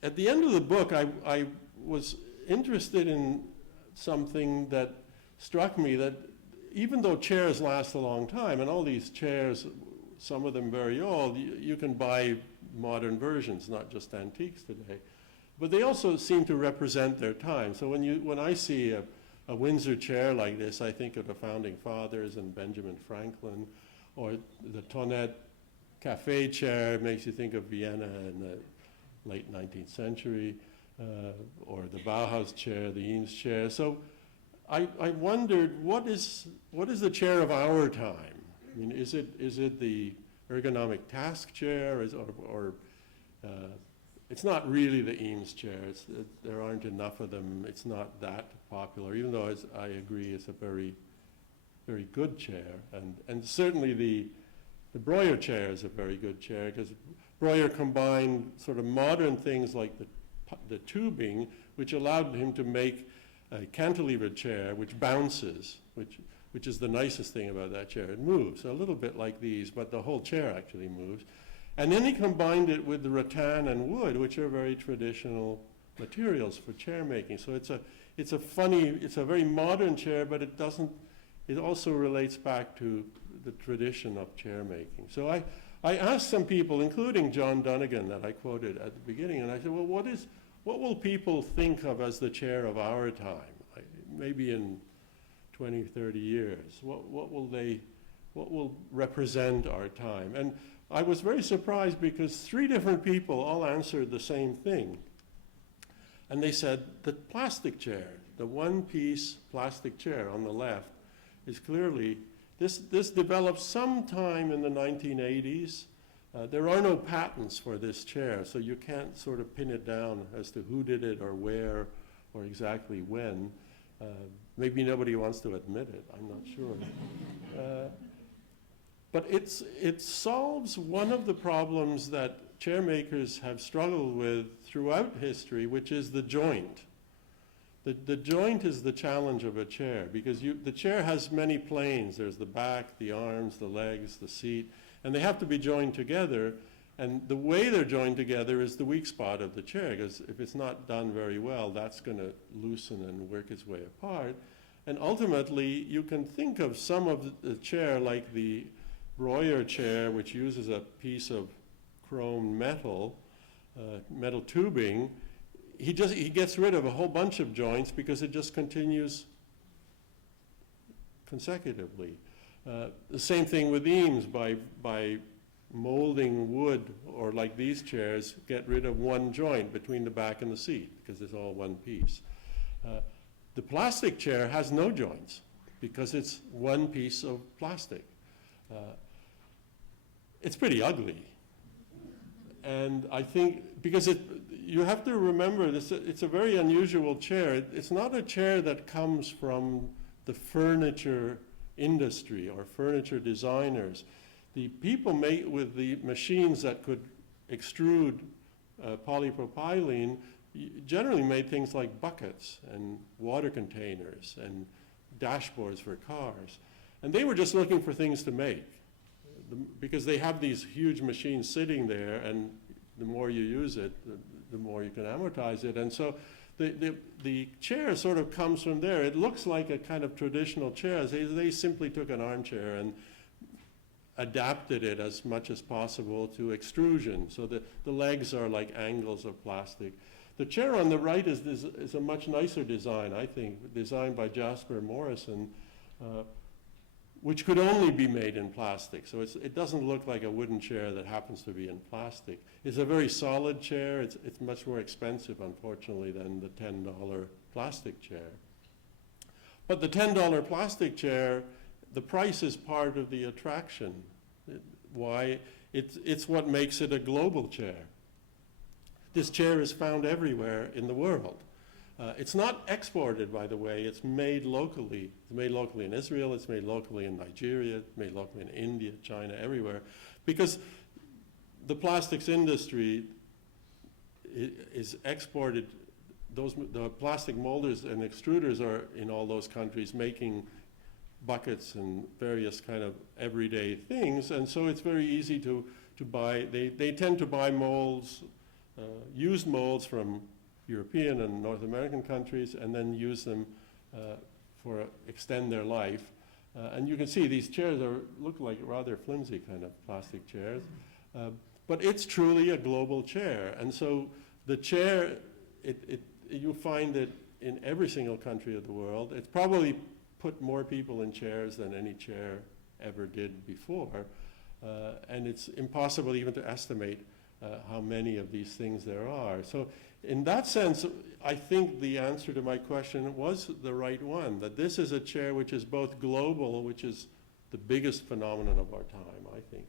At the end of the book, I was interested in something that struck me, that even though chairs last a long time, and all these chairs, some of them very old, you can buy modern versions, not just antiques today. But they also seem to represent their time. So when I see a Windsor chair like this, I think of the Founding Fathers and Benjamin Franklin, or the Tonnet Cafe chair makes you think of Vienna in the late 19th century, or the Bauhaus chair, the Eames chair. So I wondered, what is the chair of our time? I mean, is it the ergonomic task chair, or it's not really the Eames chair. There aren't enough of them. It's not that popular, even though I agree it's a very, very good chair. And certainly the Breuer chair is a very good chair, because Breuer combined sort of modern things like the tubing, which allowed him to make a cantilevered chair which bounces, which is the nicest thing about that chair. It moves a little bit like these, but the whole chair actually moves. And then he combined it with the rattan and wood, which are very traditional materials for chair making. So it's a very modern chair, but it also relates back to the tradition of chair making. So I asked some people, including John Dunnigan that I quoted at the beginning, and I said, well, what will people think of as the chair of our time? Maybe in 20, 30 years, what will represent our time? And I was very surprised, because 3 different people all answered the same thing. And they said the plastic chair, the one-piece plastic chair on the left, is clearly, this developed sometime in the 1980s. There are no patents for this chair, so you can't sort of pin it down as to who did it or where or exactly when. Maybe nobody wants to admit it, I'm not sure. But it solves one of the problems that chair makers have struggled with throughout history, which is the joint. The joint is the challenge of a chair, because the chair has many planes. There's the back, the arms, the legs, the seat, and they have to be joined together. And the way they're joined together is the weak spot of the chair, because if it's not done very well, that's going to loosen and work its way apart. And ultimately, you can think of some of the chair like the Breuer chair, which uses a piece of chrome metal, metal tubing. He gets rid of a whole bunch of joints because it just continues consecutively. The same thing with Eames, by molding wood, or like these chairs, get rid of one joint between the back and the seat because it's all one piece. The plastic chair has no joints because it's one piece of plastic. It's pretty ugly. And I think, because you have to remember this, it's a very unusual chair. It's not a chair that comes from the furniture industry or furniture designers. The people made with the machines that could extrude polypropylene generally made things like buckets and water containers and dashboards for cars. And they were just looking for things to make, because they have these huge machines sitting there, and the more you use it, the more you can amortize it. And so the chair sort of comes from there. It looks like a kind of traditional chair. They simply took an armchair and adapted it as much as possible to extrusion. So the legs are like angles of plastic. The chair on the right is a much nicer design, I think, designed by Jasper Morrison, which could only be made in plastic. So it doesn't look like a wooden chair that happens to be in plastic. It's a very solid chair. It's much more expensive, unfortunately, than the $10 plastic chair. But the $10 plastic chair, the price is part of the attraction. Why? It's what makes it a global chair. This chair is found everywhere in the world. It's not exported, by the way. It's made locally. It's made locally in Israel. It's made locally in Nigeria. It's made locally in India, China, everywhere. Because the plastics industry is exported. The plastic molders and extruders are in all those countries making buckets and various kind of everyday things. And so it's very easy to buy. They tend to buy molds, used molds from European and North American countries, and then use them extend their life. And you can see these chairs look like rather flimsy kind of plastic chairs. But it's truly a global chair. And so the chair, you find it in every single country of the world. It's probably put more people in chairs than any chair ever did before. And it's impossible even to estimate how many of these things there are. So in that sense, I think the answer to my question was the right one, that this is a chair which is both global, which is the biggest phenomenon of our time, I think.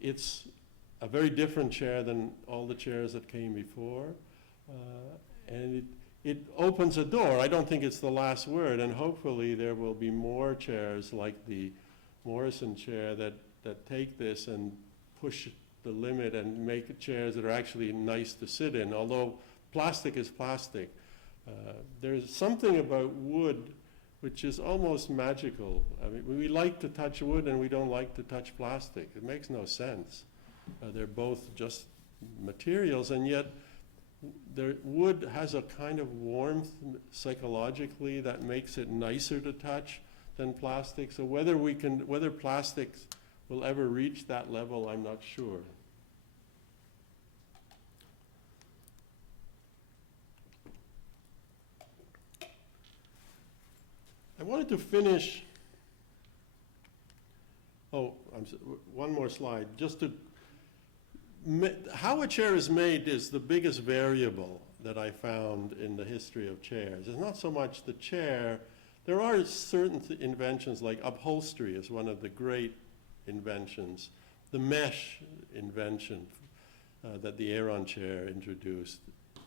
It's a very different chair than all the chairs that came before. And it opens a door. I don't think it's the last word, and hopefully there will be more chairs like the Morrison chair that take this and push the limit and make chairs that are actually nice to sit in. Although plastic is plastic, there's something about wood which is almost magical. I mean, we like to touch wood and we don't like to touch plastic. It makes no sense. They're both just materials, and yet wood has a kind of warmth psychologically that makes it nicer to touch than plastic. So whether plastics will ever reach that level, I'm not sure. I wanted to finish, one more slide, just to, how a chair is made is the biggest variable that I found in the history of chairs. It's not so much the chair. There are certain inventions, like upholstery is one of the great inventions. The mesh invention that the Aeron chair introduced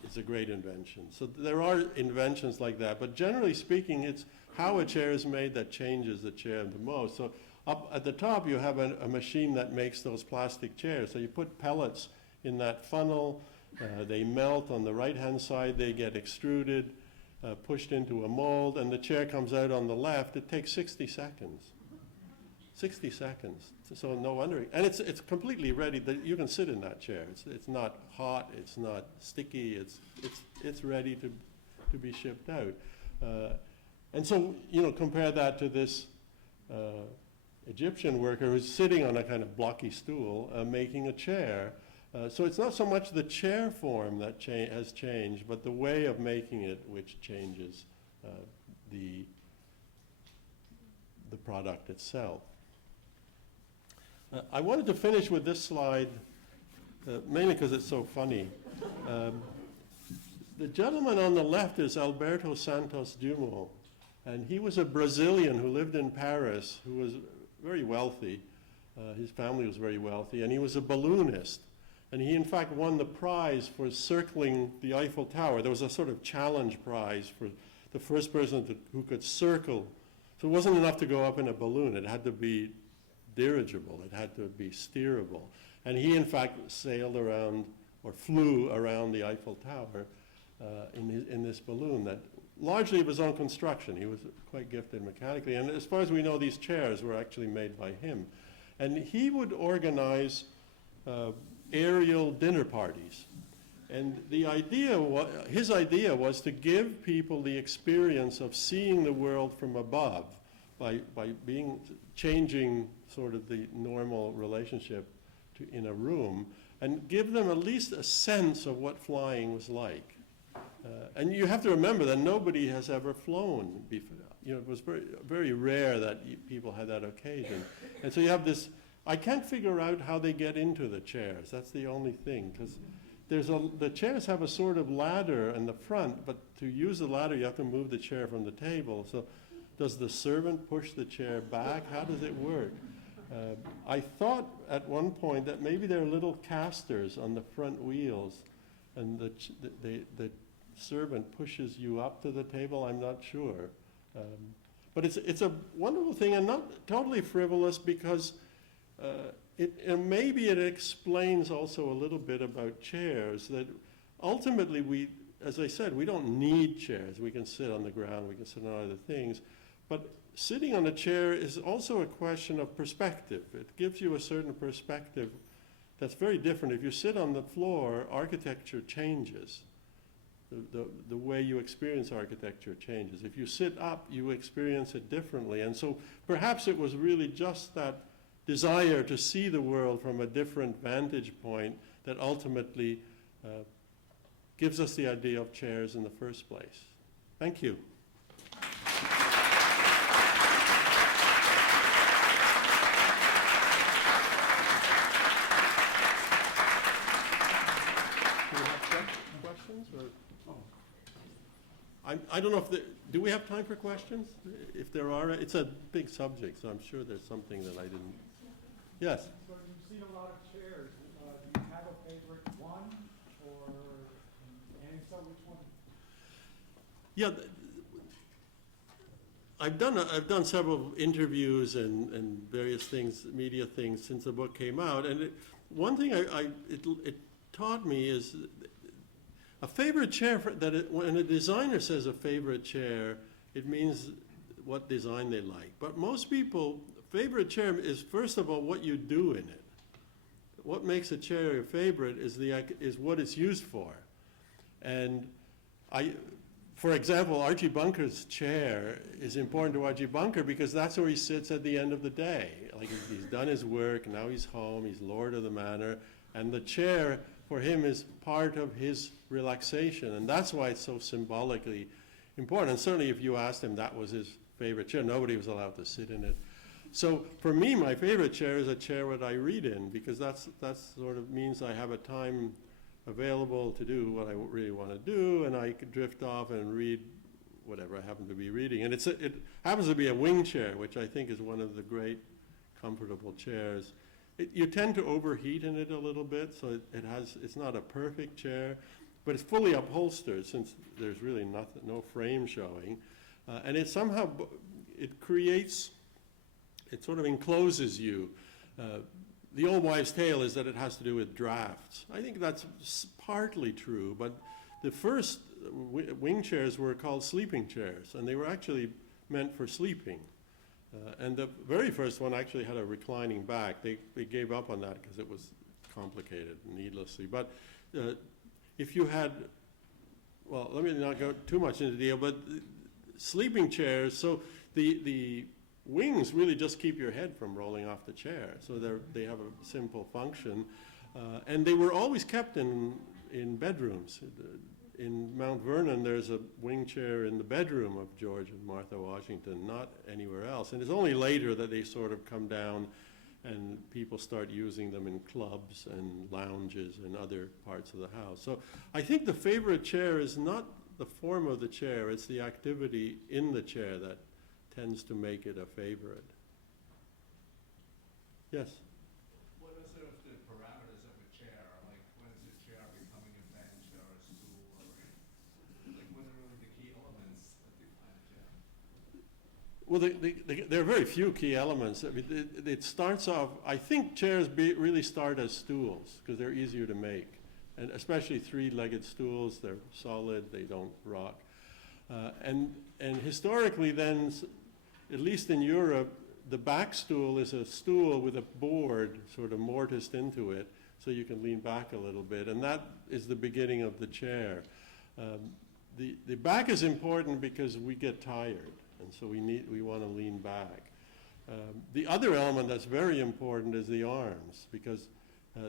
is a great invention. So there are inventions like that, but generally speaking, it's how a chair is made that changes the chair the most. So up at the top, you have a machine that makes those plastic chairs. So you put pellets in that funnel, they melt on the right-hand side, they get extruded, pushed into a mold, and the chair comes out on the left. It takes 60 seconds. 60 seconds. So no wonder. And it's completely ready. You can sit in that chair. It's not hot. It's not sticky. It's ready to be shipped out. And so, compare that to this Egyptian worker who's sitting on a kind of blocky stool making a chair. So it's not so much the chair form that has changed, but the way of making it which changes the product itself. I wanted to finish with this slide, mainly because it's so funny. The gentleman on the left is Alberto Santos Dumont, and he was a Brazilian who lived in Paris, who was very wealthy. His family was very wealthy, and he was a balloonist. And he, in fact, won the prize for circling the Eiffel Tower. There was a sort of challenge prize for the first person who could circle. So it wasn't enough to go up in a balloon. It had to be dirigible. It had to be steerable. And he, in fact, sailed around or flew around the Eiffel Tower in this balloon that largely was on construction. He was quite gifted mechanically. And as far as we know, these chairs were actually made by him. And he would organize aerial dinner parties. And his idea was to give people the experience of seeing the world from above by changing sort of the normal relationship in a room and give them at least a sense of what flying was like. And you have to remember that nobody has ever flown before. It was very, very rare that people had that occasion. And so you have this, I can't figure out how they get into the chairs. That's the only thing, because the chairs have a sort of ladder in the front, but to use the ladder, you have to move the chair from the table. So does the servant push the chair back? How does it work? I thought at one point that maybe there are little casters on the front wheels, and the servant pushes you up to the table. I'm not sure. But it's a wonderful thing, and not totally frivolous, because maybe it explains also a little bit about chairs, that ultimately as I said, we don't need chairs. We can sit on the ground, we can sit on other things. But sitting on a chair is also a question of perspective. It gives you a certain perspective that's very different. If you sit on the floor, architecture changes. The way you experience architecture changes. If you sit up, you experience it differently. And so perhaps it was really just that desire to see the world from a different vantage point that ultimately gives us the idea of chairs in the first place. Thank you. I don't know do we have time for questions? If there are, it's a big subject, so I'm sure there's something that I didn't. Yes? So you've seen a lot of chairs. Do you have a favorite one, and so which one? Yeah, I've done several interviews and various things, media things, since the book came out, and one thing it taught me is a favorite chair, when a designer says a favorite chair, it means what design they like. But most people, favorite chair is, first of all, what you do in it. What makes a chair your favorite is what it's used for. And for example, Archie Bunker's chair is important to Archie Bunker because that's where he sits at the end of the day. Like he's done his work, now he's home, he's lord of the manor, and the chair for him is part of his relaxation, and that's why it's so symbolically important. And certainly if you asked him, that was his favorite chair. Nobody was allowed to sit in it. So for me, my favorite chair is a chair that I read in, because that sort of means I have a time available to do what I really want to do, and I could drift off and read whatever I happen to be reading. And it happens to be a wing chair, which I think is one of the great comfortable chairs. You tend to overheat in it a little bit, so it's not a perfect chair, but it's fully upholstered since there's really no frame showing. And it creates it sort of encloses you. The old wives' tale is that it has to do with drafts. I think that's partly true, but the first wing chairs were called sleeping chairs, and they were actually meant for sleeping. And the very first one actually had a reclining back. They gave up on that because it was complicated needlessly. But if you had, well, let me not go too much into the deal, but sleeping chairs, so the wings really just keep your head from rolling off the chair. So they have a simple function. And they were always kept in bedrooms. In Mount Vernon, there's a wing chair in the bedroom of George and Martha Washington, not anywhere else. And it's only later that they sort of come down and people start using them in clubs and lounges and other parts of the house. So I think the favorite chair is not the form of the chair, it's the activity in the chair that tends to make it a favorite. Yes? What are sort of the parameters of a chair? Like, when is a chair becoming a bench or a stool? Or, like, what are really the key elements that define a chair? Well, there are very few key elements. I mean, it starts off, I think chairs really start as stools because they're easier to make. And especially three-legged stools, they're solid, they don't rock. And historically then, at least in Europe, the back stool is a stool with a board sort of mortised into it so you can lean back a little bit. And that is the beginning of the chair. The back is important because we get tired. And so we want to lean back. The other element that's very important is the arms, because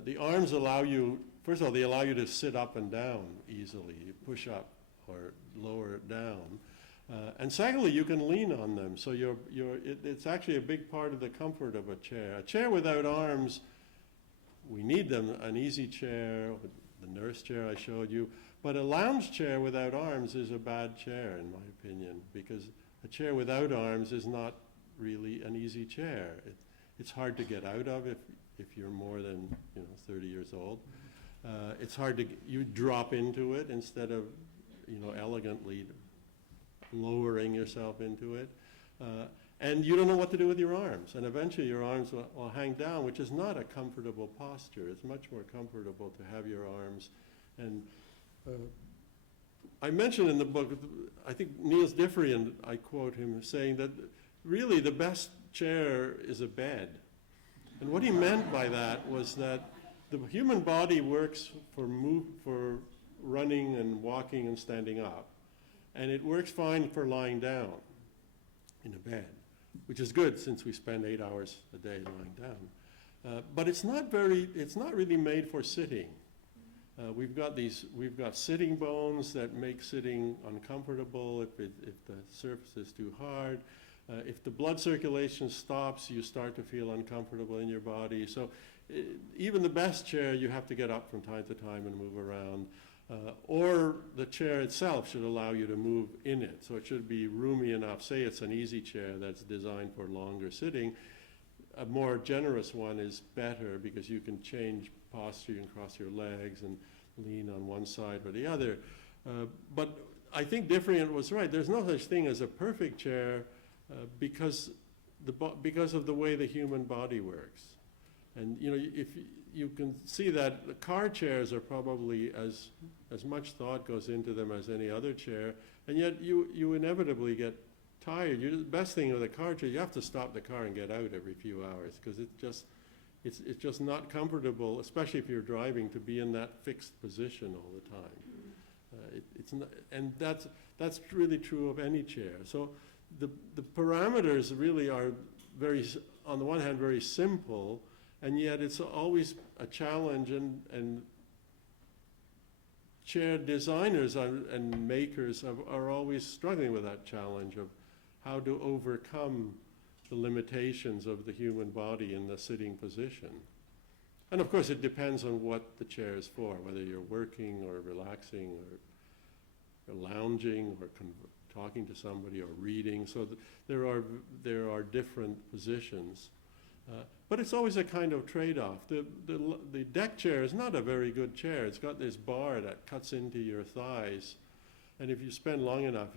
the arms allow you, first of all, they allow you to sit up and down easily. You push up or lower it down. And secondly, you can lean on them. So it's actually a big part of the comfort of a chair. A chair without arms, we need them, an easy chair, the nurse chair I showed you. But a lounge chair without arms is a bad chair, in my opinion, because a chair without arms is not really an easy chair. It's hard to get out of if you're more than 30 years old. It's hard to, you drop into it instead of elegantly lowering yourself into it. And you don't know what to do with your arms. And eventually your arms will hang down, which is not a comfortable posture. It's much more comfortable to have your arms. And I mentioned in the book, I think Niels Differien, I quote him, saying that really the best chair is a bed. And what he meant by that was that the human body works for running and walking and standing up. And it works fine for lying down in a bed, which is good since we spend 8 hours a day lying down. But it's not really made for sitting. We've got sitting bones that make sitting uncomfortable if the surface is too hard. If the blood circulation stops, you start to feel uncomfortable in your body. So even the best chair, you have to get up from time to time and move around. Or the chair itself should allow you to move in it. So it should be roomy enough. Say it's an easy chair that's designed for longer sitting. A more generous one is better because you can change posture, you can cross your legs and lean on one side or the other. But I think Differien was right. There's no such thing as a perfect chair because of the way the human body works. And if you can see that the car chairs are probably as much thought goes into them as any other chair, and yet you inevitably get tired. The best thing with a car chair, you have to stop the car and get out every few hours because it's just not comfortable, especially if you're driving, to be in that fixed position all the time. It's not, and that's really true of any chair. So the parameters really are on the one hand, very simple. And yet it's always a challenge, and chair designers and makers are always struggling with that challenge of how to overcome the limitations of the human body in the sitting position. And of course it depends on what the chair is for, whether you're working or relaxing or lounging or talking to somebody or reading. So there are different positions. But it's always a kind of trade-off. The deck chair is not a very good chair. It's got this bar that cuts into your thighs, and if you spend long enough,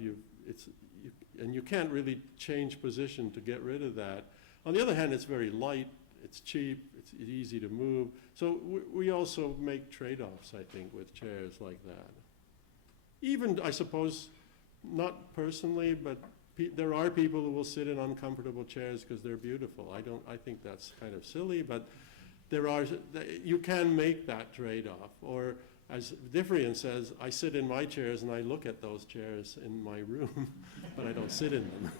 and you can't really change position to get rid of that. On the other hand, it's very light, it's cheap, it's easy to move. So we also make trade-offs, I think, with chairs like that. Even, I suppose, not personally, but there are people who will sit in uncomfortable chairs because they're beautiful. I think that's kind of silly, but you can make that trade-off. Or as Diffrian says, I sit in my chairs and I look at those chairs in my room, but I don't sit in them.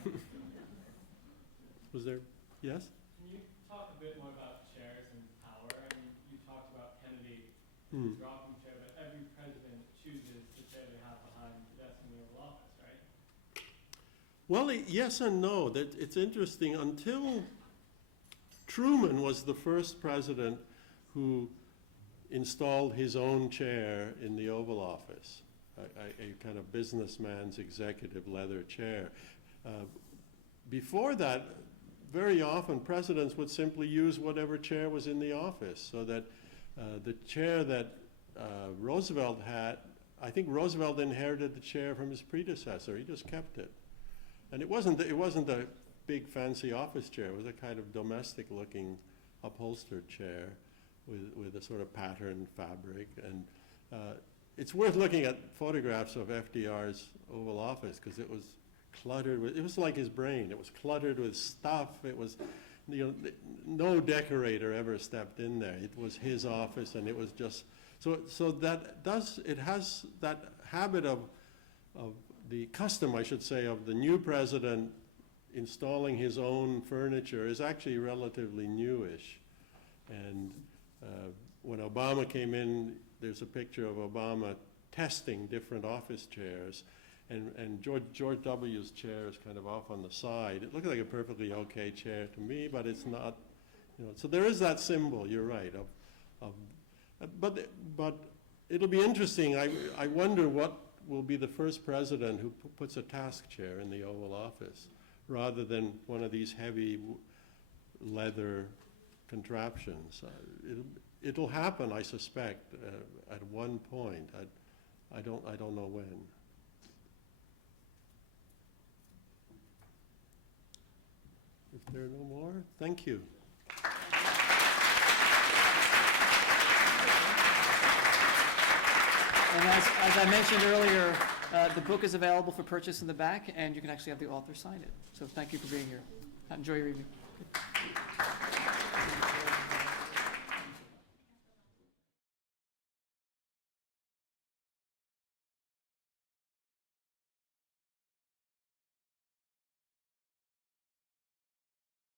Was there, yes? Can you talk a bit more about chairs and power? I mean, you talked about Kennedy Hmm. rocking chair, but every president chooses the chair they have behind the desk in the Oval Office, right? Well, yes and no. It's interesting. Until Truman was the first president who installed his own chair in the Oval Office, a kind of businessman's executive leather chair. Before that, very often presidents would simply use whatever chair was in the office, so that the chair that Roosevelt had, I think Roosevelt inherited the chair from his predecessor. He just kept it. And it wasn't a big fancy office chair. It was a kind of domestic looking upholstered chair with a sort of patterned fabric. And it's worth looking at photographs of FDR's Oval Office because it was cluttered with, it was like his brain. It was cluttered with stuff. It was, no decorator ever stepped in there. It was his office, and it was just, so it has that habit of the custom, I should say, of the new president installing his own furniture is actually relatively newish. And when Obama came in, there's a picture of Obama testing different office chairs, and George W.'s chair is kind of off on the side. It looked like a perfectly okay chair to me, but it's not, so there is that symbol, you're right, but it'll be interesting. I wonder what will be the first president who puts a task chair in the Oval Office rather than one of these heavy leather contraptions. It'll happen, I suspect, at one point. I don't know when. If there are no more, thank you. And as I mentioned earlier, the book is available for purchase in the back, and you can actually have the author sign it. So thank you for being here. Enjoy your evening.